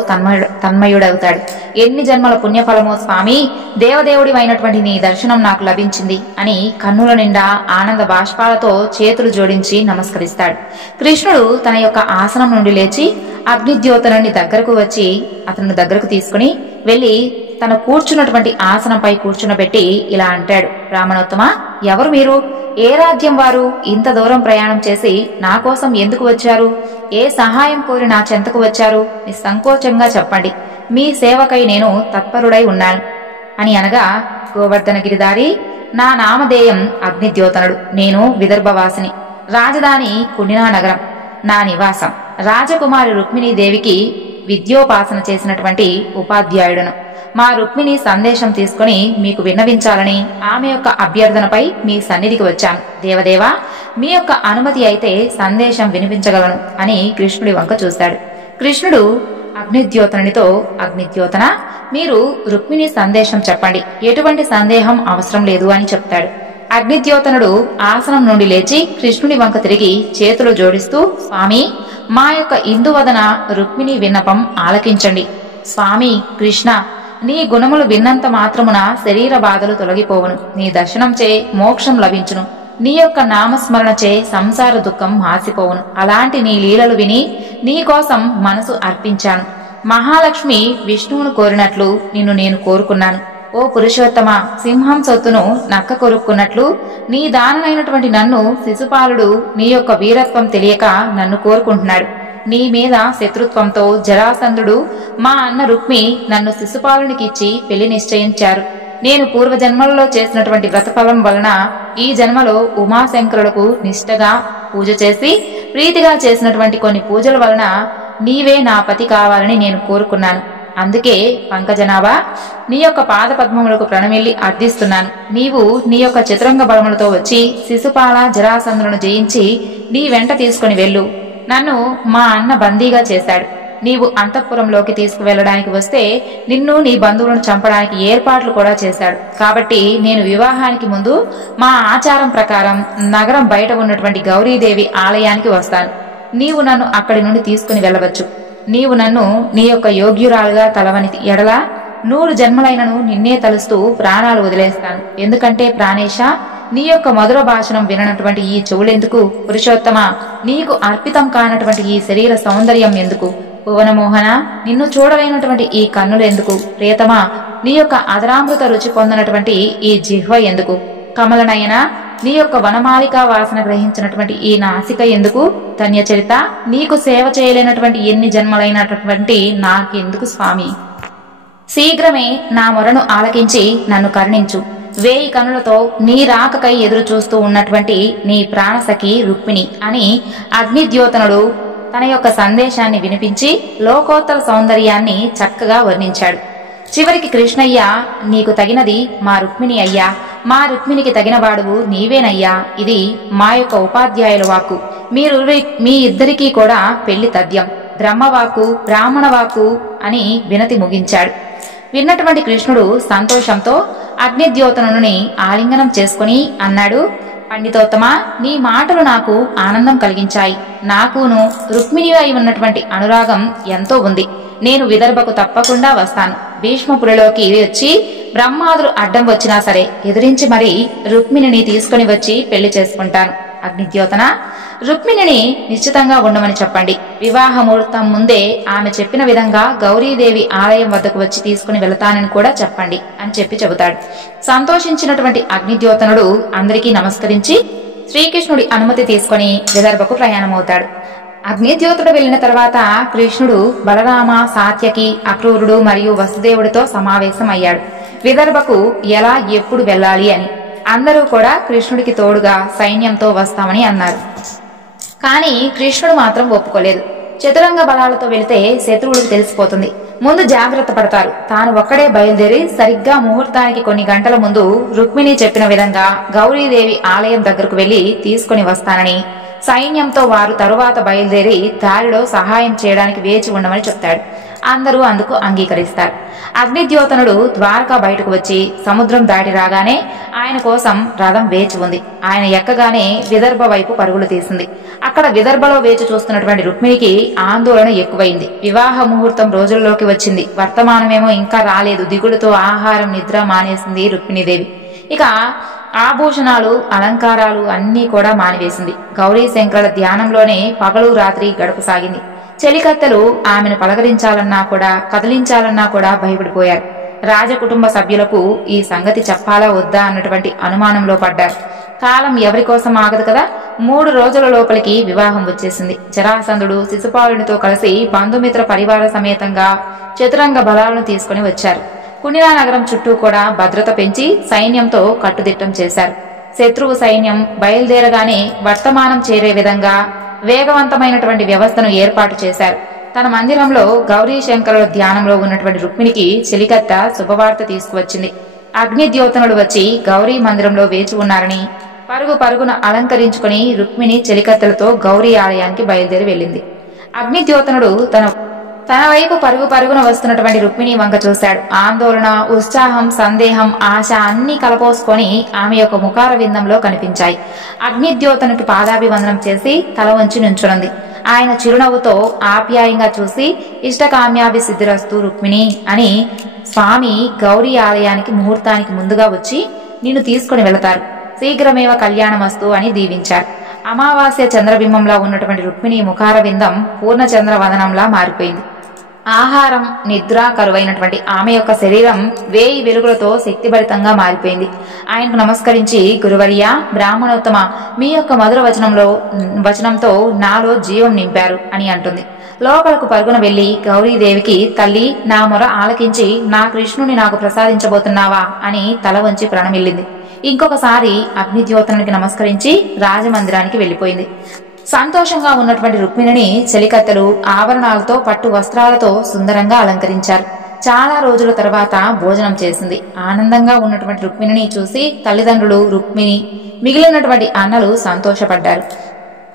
తన్మయుడవుతాడు. ఎన్ని జన్మల పుణ్యఫలమో స్వామి, దేవదేవుడి అయినటువంటి నీ దర్శనం నాకు లభించింది అని కన్నుల నిండా ఆనంద బాష్పాలతో చేతులు జోడించి నమస్కరిస్తాడు. కృష్ణుడు తన యొక్క ఆసనం నుండి లేచి అగ్నిద్యోతనుని దగ్గరకు వచ్చి అతను దగ్గరకు తీసుకుని వెళ్లి తన కూర్చున్నటువంటి ఆసనంపై కూర్చునబెట్టి ఇలా అంటాడు. రామణోత్తమ, ఎవరు మీరు? ఏ రాజ్యం వారు? ఇంత దూరం ప్రయాణం చేసి నా కోసం ఎందుకు వచ్చారు? ఏ సహాయం కోరి నా చెంతకు వచ్చారు? నిస్సంకోచంగా చెప్పండి. మీ సేవకై నేను తత్పరుడై ఉన్నాను అని అనగా, గోవర్ధన గిరిదారి, నా నామధేయం అగ్నిద్యోతనుడు. నేను విదర్భవాసిని. రాజధాని కుండినా నగరం నా నివాసం. రాజకుమారి రుక్మిణీదేవికి విద్యోపాసన చేసినటువంటి ఉపాధ్యాయుడను. మా రుక్మిణి సందేశం తీసుకుని మీకు విన్నవించాలని ఆమె యొక్క అభ్యర్థనపై మీ సన్నిధికి వచ్చాను. దేవదేవా, మీ యొక్క అనుమతి అయితే సందేశం వినిపించగలను అని కృష్ణుడి వంక చూశాడు. కృష్ణుడు అగ్నిద్యోతనునితో, అగ్నిద్యోతన, మీరు రుక్మిణి సందేశం చెప్పండి, ఎటువంటి సందేహం అవసరం లేదు అని చెప్తాడు. అగ్నిద్యోతనుడు ఆసనం నుండి లేచి కృష్ణుడి వంక తిరిగి చేతులు జోడిస్తూ, స్వామి, మా యొక్క ఇందువదన రుక్మిణి విన్నపం ఆలకించండి. స్వామి కృష్ణ, నీ గుణములు విన్నంత మాత్రమున శరీర బాధలు తొలగిపోవును. నీ దర్శనంచే మోక్షం లభించును. నీ యొక్క నామస్మరణచే సంసార దుఃఖం మాసిపోవును. అలాంటి నీ లీలలు విని నీ కోసం మనసు అర్పించాను. మహాలక్ష్మి విష్ణువును కోరినట్లు నిన్ను నేను కోరుకున్నాను. ఓ పురుషోత్తమ, సింహం సొత్తును నక్క కొరుక్కున్నట్లు నీ దాననైనటువంటి నన్ను శిశుపాలుడు నీ యొక్క వీరత్వం తెలియక నన్ను కోరుకుంటున్నాడు. నీ మీద శత్రుత్వంతో జరాసంధుడు మా అన్న రుక్మి నన్ను శిశుపాలునికిచ్చి పెళ్లి నిశ్చయించారు. నేను పూర్వజన్మలలో చేసినటువంటి వ్రతఫలం వలన ఈ జన్మలో ఉమాశంకరులకు నిష్ఠగా పూజ చేసి ప్రీతిగా చేసినటువంటి కొన్ని పూజల వలన నీవే నా పతి కావాలని నేను కోరుకున్నాను. అందుకే పంకజనాభా, నీ యొక్క పాద పద్మములకు ప్రణమిల్లి అర్థిస్తున్నాను. నీవు నీ యొక్క చతురంగ బలములతో వచ్చి శిశుపాల జరాసంధులను జయించి నీ వెంట తీసుకుని వెళ్ళు. నన్ను మా అన్న బందీగా చేశాడు. నీవు అంతఃపురంలోకి తీసుకువెళ్లడానికి వస్తే నిన్ను నీ బంధువులను చంపడానికి ఏర్పాట్లు కూడా చేశాడు. కాబట్టి నేను వివాహానికి ముందు మా ఆచారం ప్రకారం నగరం బయట ఉన్నటువంటి గౌరీదేవి ఆలయానికి వస్తాను. నీవు నన్ను అక్కడి నుండి తీసుకుని వెళ్ళవచ్చు. నీవు నన్ను నీ యొక్క యోగ్యురాలుగా తలవని ఎడల 100 జన్మలైనను నిన్నే తలుస్తూ ప్రాణాలు వదిలేస్తాను. ఎందుకంటే ప్రాణేశ, నీ యొక్క మధుర భాషణం విననటువంటి ఈ చెవులెందుకు? పురుషోత్తమ, నీకు అర్పితం కానటువంటి ఈ శరీర సౌందర్యం ఎందుకు? భువనమోహన, నిన్ను చూడలేనటువంటి ఈ కన్నులు ఎందుకు? ప్రియతమా, నీ యొక్క అదరామృత రుచి పొందినటువంటి ఈ జిహ్వ ఎందుకు? కమలనయన, నీ యొక్క వనమాలికా వాసన గ్రహించినటువంటి ఈ నాసిక ఎందుకు? ధన్యచరిత, నీకు సేవ చేయలేనటువంటి ఎన్ని జన్మలైనటువంటి నాకెందుకు స్వామి? శీఘ్రమే నా మొరను ఆలకించి నన్ను కరుణించు. 1000 కనులతో నీ రాకకై ఎదురు చూస్తూ ఉన్నటువంటి నీ ప్రాణసఖి రుక్మిణి అని అగ్నిద్యోతనుడు తన యొక్క సందేశాన్ని వినిపించి లోకోత్తర సౌందర్యాన్ని చక్కగా వర్ణించాడు. చివరికి కృష్ణయ్య, నీకు తగినది మా రుక్మిణి అయ్యా, మా రుక్మిణికి తగినవాడువు నీవేనయ్యా. ఇది మా యొక్క ఉపాధ్యాయుల వాక్కు. మీ ఇద్దరికీ కూడా పెళ్లి తథ్యం. బ్రహ్మవాక్కు, బ్రాహ్మణవాక్కు అని వినతి ముగించాడు. విన్నటువంటి కృష్ణుడు సంతోషంతో అగ్నిద్యోతనుని ఆలింగనం చేసుకుని అన్నాడు, పండితోత్తమ, నీ మాటలు నాకు ఆనందం కలిగించాయి. నాకును రుక్మిణి అయి ఉన్నటువంటి అనురాగం ఎంతో ఉంది. నేను విదర్భకు తప్పకుండా వస్తాను. భీష్మపురిలోకి వచ్చి బ్రహ్మాదులు అడ్డం వచ్చినా సరే ఎదిరించి మరీ రుక్మిణిని తీసుకుని వచ్చి పెళ్లి చేసుకుంటాను. అగ్నిద్యోతన, రుక్మిణిని నిశ్చితంగా ఉండమని చెప్పండి. వివాహ ముహూర్తం ముందే ఆమె చెప్పిన విధంగా గౌరీదేవి ఆలయం వద్దకు వచ్చి తీసుకుని వెళతానని కూడా చెప్పండి అని చెబుతాడు. సంతోషించినటువంటి అగ్నిద్యోతనుడు అందరికీ నమస్కరించి శ్రీకృష్ణుడి అనుమతి తీసుకుని విదర్భకు ప్రయాణమవుతాడు. అగ్నిద్యోతుడు వెళ్లిన తర్వాత కృష్ణుడు బలరామ, సాత్యకి, అక్రూరుడు మరియు వసుదేవుడితో సమావేశం అయ్యాడు. విదర్భకు ఎలా ఎప్పుడు వెళ్ళాలి అని. అందరూ కూడా కృష్ణుడికి తోడుగా సైన్యంతో వస్తామని అన్నారు. కానీ కృష్ణుడు మాత్రం ఒప్పుకోలేదు. చతురంగ బలాలతో వెళితే శత్రువులకు తెలిసిపోతుంది, ముందు జాగ్రత్త పడతారు. తాను ఒక్కడే బయలుదేరి సరిగ్గా ముహూర్తానికి కొన్ని గంటల ముందు రుక్మిణి చెప్పిన విధంగా గౌరీదేవి ఆలయం దగ్గరకు వెళ్లి తీసుకుని వస్తానని, సైన్యంతో వారు తరువాత బయలుదేరి దారిలో సహాయం చేయడానికి వేచి ఉండమని చెప్తాడు. అందరూ అందుకు అంగీకరిస్తారు. అగ్నిద్యోతనుడు ద్వారకా బయటకు వచ్చి సముద్రం దాటి రాగానే ఆయన కోసం రథం వేచి ఉంది. ఆయన ఎక్కగానే విదర్భ వైపు పరుగులు తీసింది. అక్కడ విదర్భలో వేచి చూస్తున్నటువంటి రుక్మిణికి ఆందోళన ఎక్కువైంది. వివాహ ముహూర్తం రోజుల్లోకి వచ్చింది, వర్తమానమేమో ఇంకా రాలేదు. దిగులుతో ఆహారం, నిద్ర మానేసింది రుక్మిణీదేవి. ఇక ఆభూషణాలు, అలంకారాలు అన్నీ కూడా మానివేసింది. గౌరీ శంకరుల ధ్యానంలోనే పగలు రాత్రి గడపసాగింది. చెలికత్తెలు ఆమెను పలకరించాలన్నా కూడా, కదిలించాలన్నా కూడా భయపడిపోయారు. రాజకుటుంబ సభ్యులకు ఈ సంగతి చెప్పాలా వద్దా అన్నటువంటి అనుమానంలో పడ్డారు. కాలం ఎవరి కోసం ఆగదు కదా. 3 రోజుల లోపలికి వివాహం వచ్చేసింది. జరాసంధుడు శిశుపాలునితో కలిసి బంధుమిత్ర పరివార సమేతంగా చతురంగ బలాలను తీసుకుని వచ్చారు. కుణిలా నగరం చుట్టూ కూడా భద్రత పెంచి సైన్యంతో కట్టుదిట్టం చేశారు. శత్రువు సైన్యం బయలుదేరగానే వర్తమానం చేరే విధంగా వేగవంతమైనటువంటి వ్యవస్థను ఏర్పాటు చేశారు. తన మందిరంలో గౌరీ శంకరుల ధ్యానంలో ఉన్నటువంటి రుక్మిణికి చెలికత్త శుభవార్త తీసుకువచ్చింది. అగ్నిద్యోతనుడు వచ్చి గౌరీ మందిరంలో వేచి ఉన్నారని పరుగున అలంకరించుకుని రుక్మిణి చెలికత్తెలతో గౌరీ ఆలయానికి బయలుదేరి వెళ్ళింది. అగ్నిద్యోతనుడు తన వైపు పరుగున వస్తున్నటువంటి రుక్మిణి వంక చూశాడు. ఆందోళన, ఉత్సాహం, సందేహం, ఆశ అన్ని కలపోసుకొని ఆమె యొక్క ముఖార విందంలో కనిపించాయి. అగ్నిద్యోతనుకి పాదాభివందనం చేసి తల వంచి నుంచునుంది. ఆయన చిరునవ్వుతో ఆప్యాయంగా చూసి ఇష్టకామ్యాభి సిద్ధిరస్తు రుక్మిణి అని స్వామి గౌరీ ఆలయానికి ముహూర్తానికి ముందుగా వచ్చి నిన్ను తీసుకుని వెళతారు, శీఘ్రమేవ కళ్యాణమస్తు అని దీవించారు. అమావాస్య చంద్రబింబంలా ఉన్నటువంటి రుక్మిణి ముఖార విందం పూర్ణచంద్ర వదనంలా మారిపోయింది. ఆహారం, నిద్ర కరువైనటువంటి ఆమె యొక్క శరీరం 1000 వెలుగులతో శక్తిభరితంగా మారిపోయింది. ఆయనకు నమస్కరించి, గురువర్య, బ్రాహ్మణోత్తమ, మీ యొక్క మధుర వచనంతో నాలో జీవం నింపారు అని అంటుంది. లోపలకు పరుగున వెళ్లి గౌరీదేవికి, తల్లి, నా మొర ఆలకించి నా కృష్ణుని నాకు ప్రసాదించబోతున్నావా అని తల వంచి ప్రణమిల్లింది. ఇంకొకసారి అగ్నిద్యోతనునికి నమస్కరించి రాజమందిరానికి వెళ్లిపోయింది. సంతోషంగా ఉన్నటువంటి రుక్మిణిని చెలికత్తెలు ఆభరణాలతో, పట్టు వస్త్రాలతో సుందరంగా అలంకరించారు. చాలా రోజుల తర్వాత భోజనం చేసింది. ఆనందంగా ఉన్నటువంటి రుక్మిణిని చూసి తల్లిదండ్రులు, రుక్మిణి, మిగిలినటువంటి అన్నలు సంతోషపడ్డారు.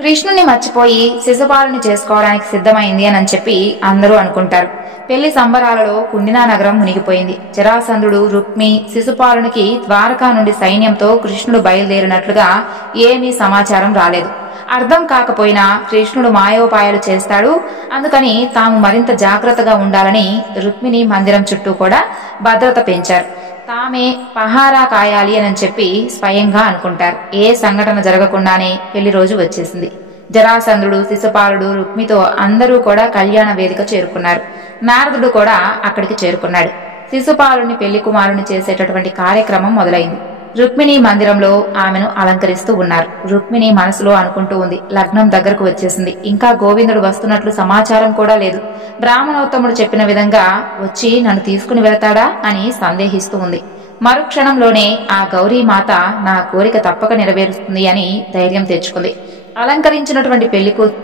కృష్ణుని మర్చిపోయి శిశుపాలుని చేసుకోవడానికి సిద్ధమైంది అని చెప్పి అందరూ అనుకుంటారు. పెళ్లి సంబరాలలో కుండినా నగరం మునిగిపోయింది. జరాసంధుడు, రుక్మి, శిశుపాలునికి ద్వారకా నుండి సైన్యంతో కృష్ణుడు బయలుదేరినట్లుగా ఏమీ సమాచారం రాలేదు. అర్థం కాకపోయినా కృష్ణుడు మాయోపాయాలు చేస్తాడు, అందుకని తాము మరింత జాగ్రత్తగా ఉండాలని రుక్మిణి మందిరం చుట్టూ కూడా భద్రత పెంచారు. తామే పహారా కాయాలి అని చెప్పి స్వయంగా అనుకుంటారు. ఏ సంఘటన జరగకుండానే పెళ్లి రోజు వచ్చేసింది. జరాసంధుడు, శిశుపాలుడు, రుక్మితో అందరూ కూడా కళ్యాణ వేదిక చేరుకున్నారు. నారదుడు కూడా అక్కడికి చేరుకున్నాడు. శిశుపాలుని పెళ్లి కుమారుని చేసేటటువంటి కార్యక్రమం మొదలైంది. రుక్మిణి మందిరంలో ఆమెను అలంకరిస్తూ ఉన్నారు. రుక్మిణి మనసులో అనుకుంటూ ఉంది, లగ్నం దగ్గరకు వచ్చేసింది, ఇంకా గోవిందుడు వస్తున్నట్లు సమాచారం కూడా లేదు. బ్రాహ్మణోత్తముడు చెప్పిన విధంగా వచ్చి నన్ను తీసుకుని వెళతాడా అని సందేహిస్తూ ఉంది. మరుక్షణంలోనే ఆ గౌరీమాత నా కోరిక తప్పక నెరవేరుస్తుంది అని ధైర్యం తెచ్చుకుంది. అలంకరించినటువంటి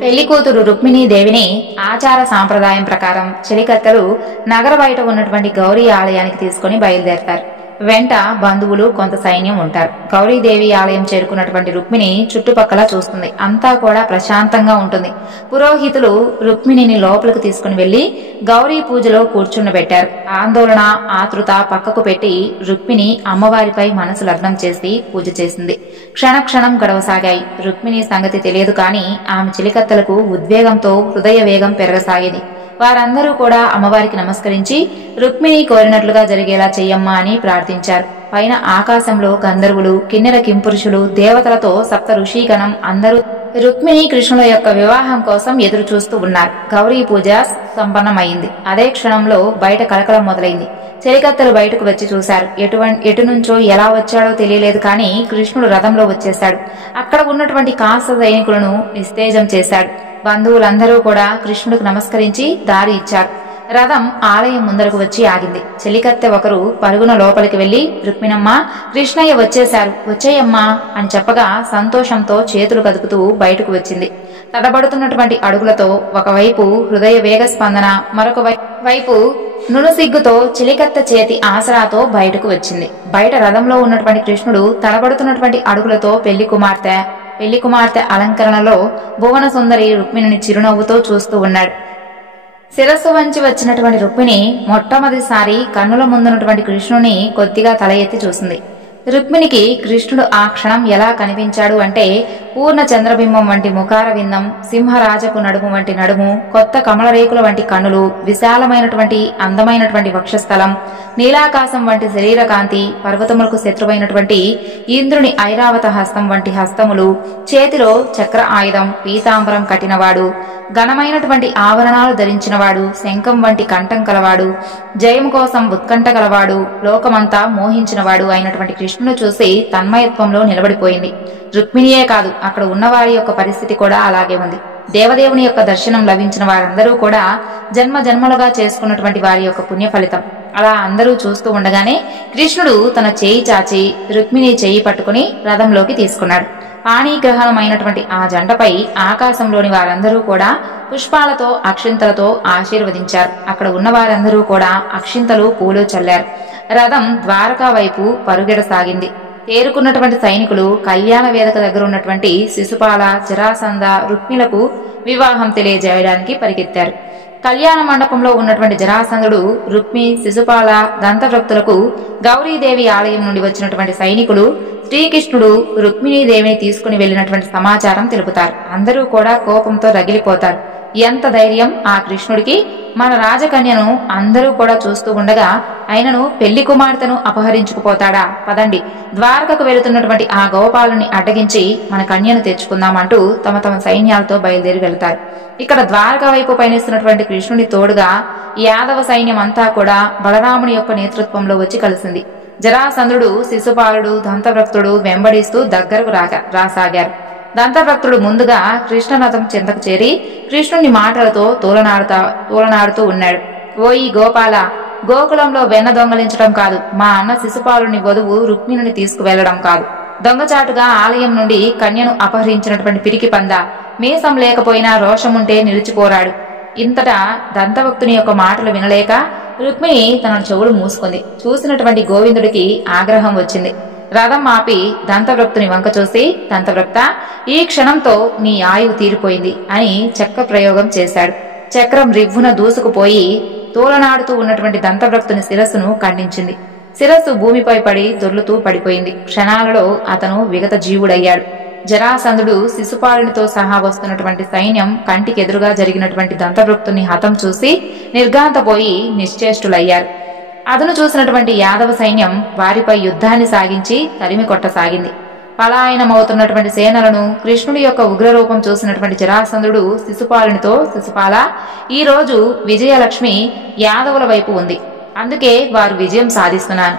పెళ్లి కూతురు రుక్మిణీదేవిని ఆచార సాంప్రదాయం ప్రకారం చెలికత్తెలు నగర బయట ఉన్నటువంటి గౌరీ ఆలయానికి తీసుకుని బయలుదేరతారు. వెంట బంధువులు, కొంత సైన్యం ఉంటారు. గౌరీదేవి ఆలయం చేరుకున్నటువంటి రుక్మిణి చుట్టుపక్కల చూస్తుంది. అంతా కూడా ప్రశాంతంగా ఉంటుంది. పురోహితులు రుక్మిణిని లోపలికి తీసుకుని వెళ్లి గౌరీ పూజలో కూర్చుండబెట్టారు. ఆందోళన, ఆతృత పక్కకు పెట్టి రుక్మిణి అమ్మవారిపై మనసు లగ్నం చేసి పూజ చేసింది. క్షణక్షణం గడవసాగాయి. రుక్మిణి సంగతి తెలియదు కానీ ఆమె చిలికత్తలకు ఉద్వేగంతో హృదయ వేగం పెరగసాగింది. వారందరూ కూడా అమ్మవారికి నమస్కరించి రుక్మిణి కోరినట్లుగా జరిగేలా చెయ్యమ్మా అని ప్రార్థించారు. పైన ఆకాశంలో గంధర్వులు, కిన్నెర కింపురుషులు, దేవతలతో సప్త ఋషిగణం అందరూ రుక్మిణి కృష్ణుల యొక్క వివాహం కోసం ఎదురు చూస్తూ ఉన్నారు. గౌరీ పూజ సంపన్నమైంది. అదే క్షణంలో బయట కలకలం మొదలైంది. చెలికత్తెలు బయటకు వచ్చి చూశారు. ఎటు నుంచో ఎలా వచ్చాడో తెలియలేదు, కానీ కృష్ణుడు రథంలో వచ్చేశాడు. అక్కడ ఉన్నటువంటి కాస్త సైనికులను నిస్తేజం చేశాడు. బంధువులందరూ కూడా కృష్ణుడికి నమస్కరించి దారి ఇచ్చారు. రథం ఆలయం ముందరకు వచ్చి ఆగింది. చెలికత్తె ఒకరు పరుగున లోపలికి వెళ్లి, రుక్మిణమ్మ, కృష్ణయ్య వచ్చేశారు, వచ్చేయమ్మా అని చెప్పగా సంతోషంతో చేతులు కదుపుతూ బయటకు వచ్చింది. తడబడుతున్నటువంటి అడుగులతో ఒకవైపు హృదయ వేగ స్పందన, మరొక వైపు నునుసిగ్గుతో చెలికత్తె చేతి ఆసరాతో బయటకు వచ్చింది. బయట రథంలో ఉన్నటువంటి కృష్ణుడు తడబడుతున్నటువంటి అడుగులతో పెళ్లి కుమార్తె అలంకరణలో భువన సుందరి రుక్మిణిని చిరునవ్వుతో చూస్తూ ఉన్నాడు. శిరస్సు వంచి వచ్చినటువంటి రుక్మిణి మొట్టమొదటిసారి కన్నుల ముందున్నటువంటి కృష్ణుని కొద్దిగా తల ఎత్తి చూసింది. రుక్మిణికి కృష్ణుడు ఆ క్షణం ఎలా కనిపించాడు అంటే, పూర్ణ చంద్రబింబం వంటి ముఖార విందం, సింహరాజపు నడుము వంటి నడుము, కొత్త కమలరేకుల వంటి కన్నులు, విశాలమైనటువంటి అందమైనటువంటి వక్షస్థలం, నీలాకాశం వంటి శరీర కాంతి, పర్వతములకు శత్రువైనటువంటి ఇంద్రుని ఐరావత హస్తం వంటి హస్తములు, చేతిలో చక్ర ఆయుధం, పీతాంబరం కట్టినవాడు, ఘనమైనటువంటి ఆభరణాలు ధరించినవాడు, శంఖం వంటి కంఠం కలవాడు, జయం కోసం ఉత్కంఠ గలవాడు, లోకమంతా మోహించినవాడు అయినటువంటి కృష్ణును చూసి తన్మయత్వంలో నిలబడిపోయింది. రుక్మిణియే కాదు, అక్కడ ఉన్నవారి యొక్క పరిస్థితి కూడా అలాగే ఉంది. దేవదేవుని యొక్క దర్శనం లభించిన వారందరూ కూడా జన్మ జన్మలుగా చేసుకున్నటువంటి వారి యొక్క పుణ్య ఫలితం. అలా అందరూ చూస్తూ ఉండగానే కృష్ణుడు తన చేయి చాచి రుక్మిణి చేయి పట్టుకుని రథంలోకి తీసుకున్నాడు. పాణీగ్రహణమైనటువంటి ఆ జంటపై ఆకాశంలోని వారందరూ కూడా పుష్పాలతో అక్షింతలతో ఆశీర్వదించారు. అక్కడ ఉన్న వారందరూ కూడా అక్షింతలు పూలు చల్లారు. రథం ద్వారకా వైపు పరుగెడసాగింది. తేరుకున్నటువంటి సైనికులు కళ్యాణ వేదిక దగ్గర ఉన్నటువంటి శిశుపాల, జరాసంధ, రుక్మిణులకు వివాహం తెలియజేయడానికి పరిగెత్తారు. కళ్యాణ మండపంలో ఉన్నటువంటి జరాసంధుడు, రుక్మి, శిశుపాల, దంతభక్తులకు గౌరీదేవి ఆలయం నుండి వచ్చినటువంటి సైనికులు శ్రీకృష్ణుడు రుక్మిణీదేవిని తీసుకుని వెళ్లినటువంటి సమాచారం తెలుపుతారు. అందరూ కూడా కోపంతో రగిలిపోతారు. ఎంత ధైర్యం ఆ కృష్ణుడికి! మన రాజకన్యను అందరూ కూడా చూస్తూ ఉండగా ఆయనను పెళ్లి కుమార్తెను అపహరించుకుపోతాడా? పదండి, ద్వారకకు వెళుతున్నటువంటి ఆ గోపాలుని అడ్డగించి మన కన్యను తెచ్చుకుందామంటూ తమ తమ సైన్యాలతో బయలుదేరి వెళ్తారు. ఇక్కడ ద్వారక వైపు పయనిస్తున్నటువంటి కృష్ణుని తోడుగా యాదవ సైన్యం అంతా కూడా బలరాముని యొక్క నేతృత్వంలో వచ్చి కలిసింది. జరాసంధుడు, శిశుపాలుడు, దంతభక్తుడు వెంబడిస్తూ దగ్గరకు రాసాగారు. దంతభక్తుడు ముందుగా కృష్ణరథం చెంతకు చేరి కృష్ణుని మాటలతో తూలనాడుతూ ఉన్నాడు. ఓయి గోపాల, గోకులంలో వెన్న దొంగలించడం కాదు, మా అన్న శిశుపాలుని వధువు రుక్మిణిని తీసుకువెళ్లడం కాదు, దొంగచాటుగా ఆలయం నుండి కన్యను అపహరించినటువంటి పిరికి పంద, మీసం లేకపోయినా రోషముంటే నిలిచిపోరాడు. ఇంతటా దంతభక్తుని యొక్క మాటలు వినలేక రుక్మిణి తన చెవులు మూసుకుంది. చూసినటువంటి గోవిందుడికి ఆగ్రహం వచ్చింది. రథం ఆపి దంతభక్తుని వంక చూసి, దంతభక్త, ఈ క్షణంతో నీ ఆయువు తీరిపోయింది అని చక్ర ప్రయోగం చేశాడు. చక్రం రివ్వున దూసుకుపోయి తోలనాడుతూ ఉన్నటువంటి దంతభక్తుని శిరస్సును ఖండించింది. శిరస్సు భూమిపై పడి దొర్లుతూ పడిపోయింది. క్షణాలలో అతను విగత జీవుడయ్యాడు. జరాసంధుడు, శిశుపాలునితో సహా వస్తున్నటువంటి సైన్యం కంటికెదురుగా జరిగినటువంటి దంతభక్తుని హతం చూసి నిర్ఘాంతపోయి నిశ్చేష్టులయ్యారు. అతను చూసినటువంటి యాదవ సైన్యం వారిపై యుద్ధాన్ని సాగించి తరిమి కొట్టసాగింది. పలాయనమవుతున్నటువంటి సేనలను, కృష్ణుడి యొక్క ఉగ్రరూపం చూసినటువంటి జరాసంధుడు శిశుపాలునితో, శిశుపాల, ఈ రోజు విజయలక్ష్మి యాదవుల వైపు ఉంది, అందుకే వారు విజయం సాధిస్తున్నారు.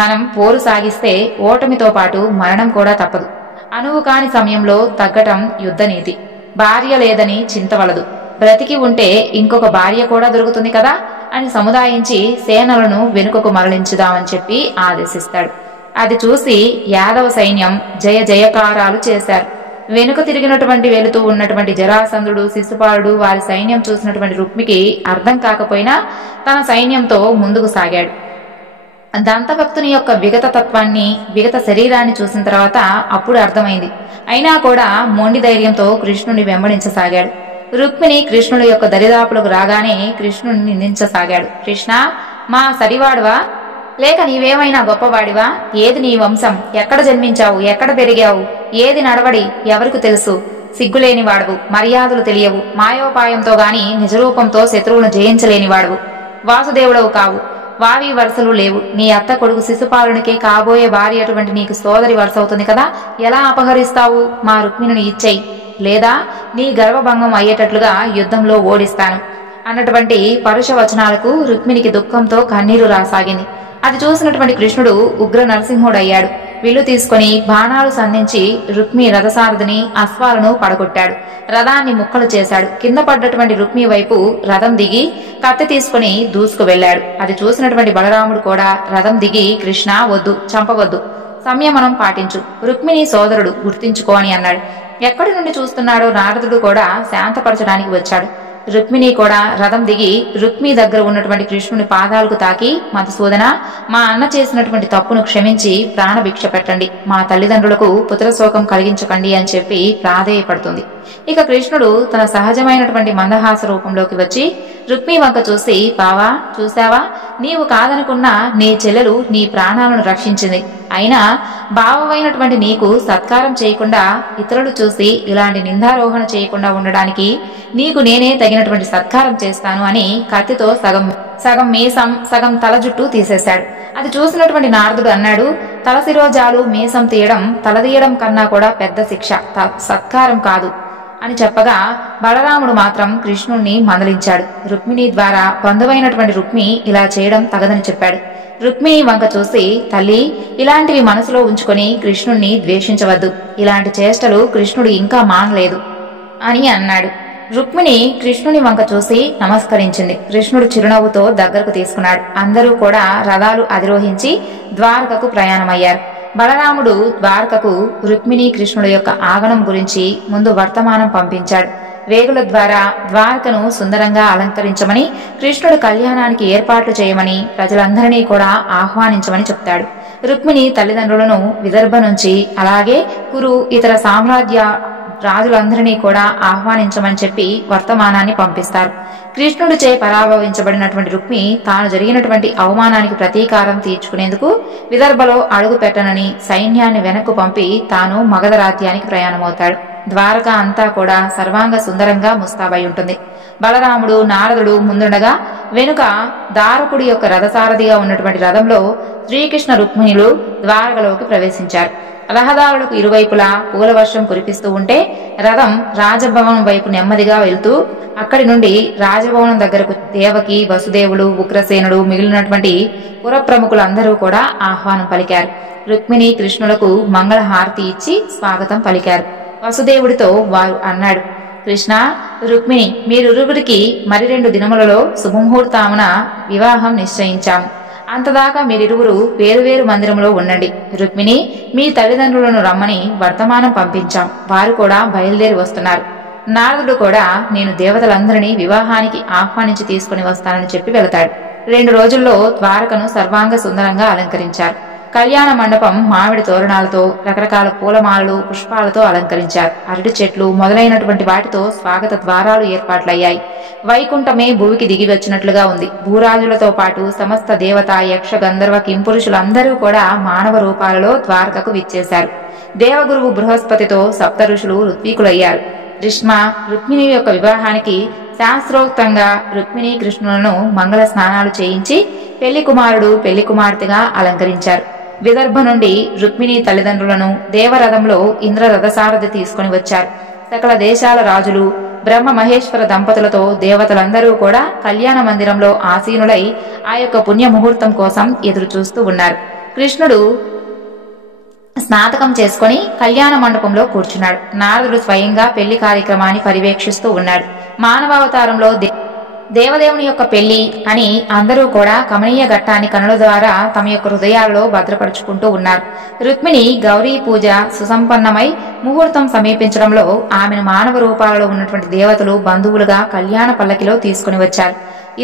మనం పోరు సాగిస్తే ఓటమితో పాటు మరణం కూడా తప్పదు. అనువు కాని సమయంలో తగ్గటం యుద్ధనీతి. భార్య లేదని చింతవలదు, బ్రతికి ఉంటే ఇంకొక భార్య కూడా దొరుకుతుంది కదా అని సముదాయించి సేనలను వెనుకకు మరలించుదామని చెప్పి ఆదేశిస్తాడు. అది చూసి యాదవ సైన్యం జయ జయకారాలు చేశారు. వెనుక తిరిగినటువంటి వెళుతూ ఉన్నటువంటి జరాసంధుడు, శిశుపాలుడు, వారి సైన్యం చూసినటువంటి రుక్మికి అర్థం కాకపోయినా తన సైన్యంతో ముందుకు సాగాడు. దంతభక్తుని యొక్క విగత తత్వాన్ని, విగత శరీరాన్ని చూసిన తర్వాత అప్పుడు అర్థమైంది. అయినా కూడా మొండి ధైర్యంతో కృష్ణుని వెంబడించసాగాడు. రుక్మిణి కృష్ణుడి యొక్క దరిదాపులకు రాగానే కృష్ణుని నిందించసాగాడు. కృష్ణ, మా సరివాడువా లేక నీవేమైనా గొప్పవాడివా? ఏది నీ వంశం? ఎక్కడ జన్మించావు? ఎక్కడ పెరిగావు? ఏది నడవడి? ఎవరికి తెలుసు? సిగ్గులేనివాడువు, మర్యాదలు తెలియవు, మాయోపాయంతో గాని నిజరూపంతో శత్రువును జయించలేనివాడువు, వాసుదేవుడవు కావు, వావి వరుసలు లేవు. నీ అత్త కొడుకు శిశుపాలునికే కాబోయే భార్య అటువంటి నీకు సోదరి వరుస అవుతుంది కదా, ఎలా అపహరిస్తావు? మా రుక్మిణిని ఇచ్చేయి, లేదా నీ గర్వభంగం అయ్యేటట్లుగా యుద్ధంలో ఓడిస్తాను అన్నటువంటి పరుష వచనాలకు రుక్మిణికి దుఃఖంతో కన్నీరు రాసాగింది. అది చూసినటువంటి కృష్ణుడు ఉగ్ర నరసింహుడయ్యాడు. విల్లు తీసుకుని బాణాలు సంధించి రుక్మి రథసారథిని అశ్వాలను పడగొట్టాడు. రథాన్ని ముక్కలు చేశాడు. కింద పడ్డటువంటి రుక్మి వైపు రథం దిగి కత్తి తీసుకుని దూసుకు వెళ్లాడు. అది చూసినటువంటి బలరాముడు కూడా రథం దిగి, కృష్ణ వద్దు, చంపవద్దు, సంయమనం పాటించు, రుక్మిణి సోదరుడు, గుర్తించుకో అని అన్నాడు. ఎక్కడి నుండి చూస్తున్నాడో నారదుడు కూడా శాంతపరచడానికి వచ్చాడు. రుక్మిణి కూడా రథం దిగి రుక్మి దగ్గర ఉన్నటువంటి కృష్ణుని పాదాలకు తాకి, మధుసూదన, మా అన్న చేసినటువంటి తప్పును క్షమించి ప్రాణభిక్ష పెట్టండి, మా తల్లిదండ్రులకు పుత్రశోకం కలిగించకండి అని చెప్పి ప్రాధేయపడుతుంది. ఇక కృష్ణుడు తన సహజమైనటువంటి మందహాస రూపంలోకి వచ్చి రుక్మి వంక చూసి, బావా, చూశావా, నీవు కాదనుకున్నా నీ చెల్లెలు నీ ప్రాణాలను రక్షించింది. అయినా బావైనటువంటి నీకు సత్కారం చేయకుండా ఇతరులు చూసి ఇలాంటి నిందారోహణ చేయకుండా ఉండడానికి నీకు నేనే తగినటువంటి సత్కారం చేస్తాను అని కత్తితో సగం మీసం సగం తల జుట్టు తీసేశాడు. అది చూసినటువంటి నారదుడు అన్నాడు, తల శిరోజాలు మీసం తీయడం తలదీయడం కన్నా కూడా పెద్ద శిక్ష, సత్కారం కాదు అని చెప్పగా బలరాముడు మాత్రం కృష్ణుణ్ణి మందలించాడు. రుక్మిణి ద్వారా బంధువైనటువంటి రుక్మి ఇలా చేయడం తగదని చెప్పాడు. రుక్మిణి వంక చూసి, తల్లి, ఇలాంటివి మనసులో ఉంచుకొని కృష్ణుణ్ణి ద్వేషించవద్దు, ఇలాంటి చేష్టలు కృష్ణుడు ఇంకా మానలేదు అని అన్నాడు. రుక్మిణి కృష్ణుని వంక చూసి నమస్కరించింది. కృష్ణుడు చిరునవ్వుతో దగ్గరకు తీసుకున్నాడు. అందరూ కూడా రథాలు అధిరోహించి ద్వారకకు ప్రయాణమయ్యారు. బలరాముడు ద్వారకకు రుక్మిణి కృష్ణుడు యొక్క ఆగమనం గురించి ముందు వర్తమానం పంపించాడు. వేగుల ద్వారా ద్వారకను సుందరంగా అలంకరించమని, కృష్ణుడు కళ్యాణానికి ఏర్పాట్లు చేయమని, ప్రజలందరినీ కూడా ఆహ్వానించమని చెప్తాడు. రుక్మిణి తల్లిదండ్రులను విదర్భ నుంచి, అలాగే కురు ఇతర సామ్రాజ్య రాజులందరినీ కూడా ఆహ్వానించమని చెప్పి వర్తమానాన్ని పంపిస్తారు. కృష్ణుడిచే పరాభవించబడినటువంటి రుక్మి తాను జరిగినటువంటి అవమానానికి ప్రతీకారం తీర్చుకునేందుకు విదర్భలో అడుగు పెట్టనని సైన్యాన్ని వెనక్కు పంపి తాను మగధ రాజ్యానికి ప్రయాణమవుతాడు. ద్వారక అంతా కూడా సర్వాంగ సుందరంగా ముస్తాబై ఉంటుంది. బలరాముడు, నారదుడు ముందుండగా వెనుక దారకుడి యొక్క రథసారథిగా ఉన్నటువంటి రథంలో శ్రీకృష్ణ రుక్మిణులు ద్వారకలోకి ప్రవేశించారు. రహదారులకు ఇరువైపులా పూల వర్షం కురిపిస్తూ ఉంటే రథం రాజభవనం వైపు నెమ్మదిగా వెళ్తూ అక్కడి నుండి రాజభవనం దగ్గరకు దేవకి, వసుదేవుడు, ఉగ్రసేనుడు, మిగిలినటువంటి పుర ప్రముఖులందరూ కూడా ఆహ్వానం పలికారు. రుక్మిణి కృష్ణులకు మంగళ హారతి ఇచ్చి స్వాగతం పలికారు. వసుదేవుడితో వారు అన్నాడు, కృష్ణ, రుక్మిణి, మీరిరువురికి మరి 2 దినములలో శుభముహూర్తామున వివాహం నిశ్చయించాము. అంతదాకా మీరిరువురు వేరువేరు మందిరంలో ఉండండి. రుక్మిణి, మీ తల్లిదండ్రులను రమ్మని వర్తమానం పంపించాం, వారు కూడా బయలుదేరి వస్తున్నారు. నారదుడు కూడా నేను దేవతలందరినీ వివాహానికి ఆహ్వానించి తీసుకుని వస్తానని చెప్పి వెళతాడు. 2 రోజుల్లో ద్వారకను సర్వాంగ సుందరంగా అలంకరించారు. కళ్యాణ మండపం మామిడి తోరణాలతో, రకరకాల పూలమాలలు, పుష్పాలతో అలంకరించారు. అరటి చెట్లు మొదలైనటువంటి వాటితో స్వాగత ద్వారాలు ఏర్పాట్లయ్యాయి. వైకుంఠమే భూమికి దిగి వచ్చినట్లుగా ఉంది. భూరాజులతో పాటు సమస్త దేవత, యక్ష, గంధర్వ, కింపురుషులందరూ కూడా మానవ రూపాలలో ద్వారకకు విచ్చేశారు. దేవగురువు బృహస్పతితో సప్త ఋషులు ఋత్వికులయ్యారు. కృష్ణ రుక్మిణి యొక్క వివాహానికి శాస్త్రోక్తంగా రుక్మిణి కృష్ణులను మంగళ స్నానాలు చేయించి పెళ్లి కుమారుడు, పెళ్లి కుమార్తెగా అలంకరించారు. విదర్భ నుండి రుక్మిణి తల్లిదండ్రులను దేవరథంలో ఇంద్ర రథసారథి తీసుకుని వచ్చారు. సకల దేశాల రాజులు, బ్రహ్మ మహేశ్వర దంపతులతో దేవతలందరూ కూడా కళ్యాణ మందిరంలో ఆసీనులై ఆ యొక్క పుణ్య ముహూర్తం కోసం ఎదురు చూస్తూ ఉన్నారు. కృష్ణుడు స్నాతకం చేసుకుని కళ్యాణ మండపంలో కూర్చున్నాడు. నారదుడు స్వయంగా పెళ్లి కార్యక్రమాన్ని పర్యవేక్షిస్తూ ఉన్నాడు. మానవావతారంలో దేవదేవుని యొక్క పెళ్లి అని అందరూ కూడా కమనీయ ఘట్టాన్ని కనుల ద్వారా తమ యొక్క హృదయాల్లో భద్రపరుచుకుంటూ ఉన్నారు. రుక్మిణి గౌరీ పూజ సుసంపన్నమై ముహూర్తం సమీపించడంలో ఆమెను మానవ రూపాలలో ఉన్నటువంటి దేవతలు బంధువులుగా కళ్యాణ పల్లకిలో తీసుకుని వచ్చారు.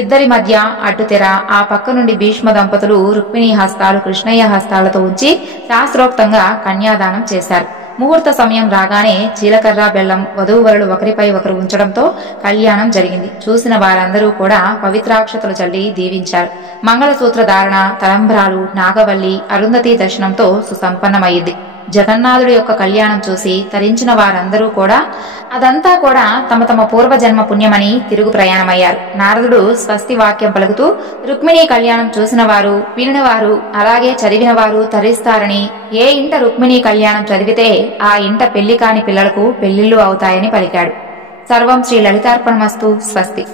ఇద్దరి మధ్య అడ్డుతెర, ఆ పక్క నుండి భీష్మ దంపతులు రుక్మిణి హస్తాలు కృష్ణయ్య హస్తాలతో ఉంచి శాస్త్రోక్తంగా కన్యాదానం చేశారు. ముహూర్త సమయం రాగానే జీలకర్ర, బెల్లం వధూవరులు ఒకరిపై ఒకరు ఉంచడంతో కళ్యాణం జరిగింది. చూసిన వారందరూ కూడా పవిత్రాక్షతలు చల్లి దీవించారు. మంగళసూత్ర ధారణ, తలంబ్రాలు, నాగవల్లి, అరుంధతి దర్శనంతో సుసంపన్నమైంది. జగన్నాథుడి యొక్క కళ్యాణం చూసి తరించిన వారందరూ కూడా అదంతా కూడా తమ తమ పూర్వజన్మ పుణ్యమని తిరుగు ప్రయాణమయ్యారు. నారదుడు స్వస్తి వాక్యం పలుకుతూ రుక్మిణీ కళ్యాణం చూసిన వారు, వినిన వారు, అలాగే చదివిన వారు తరిస్తారని, ఏ ఇంట రుక్మిణీ కళ్యాణం చదివితే ఆ ఇంట పెళ్లి కాని పిల్లలకు పెళ్లిళ్లు అవుతాయని పలికాడు. సర్వం శ్రీ లలితార్పణమస్తు. స్వస్తి.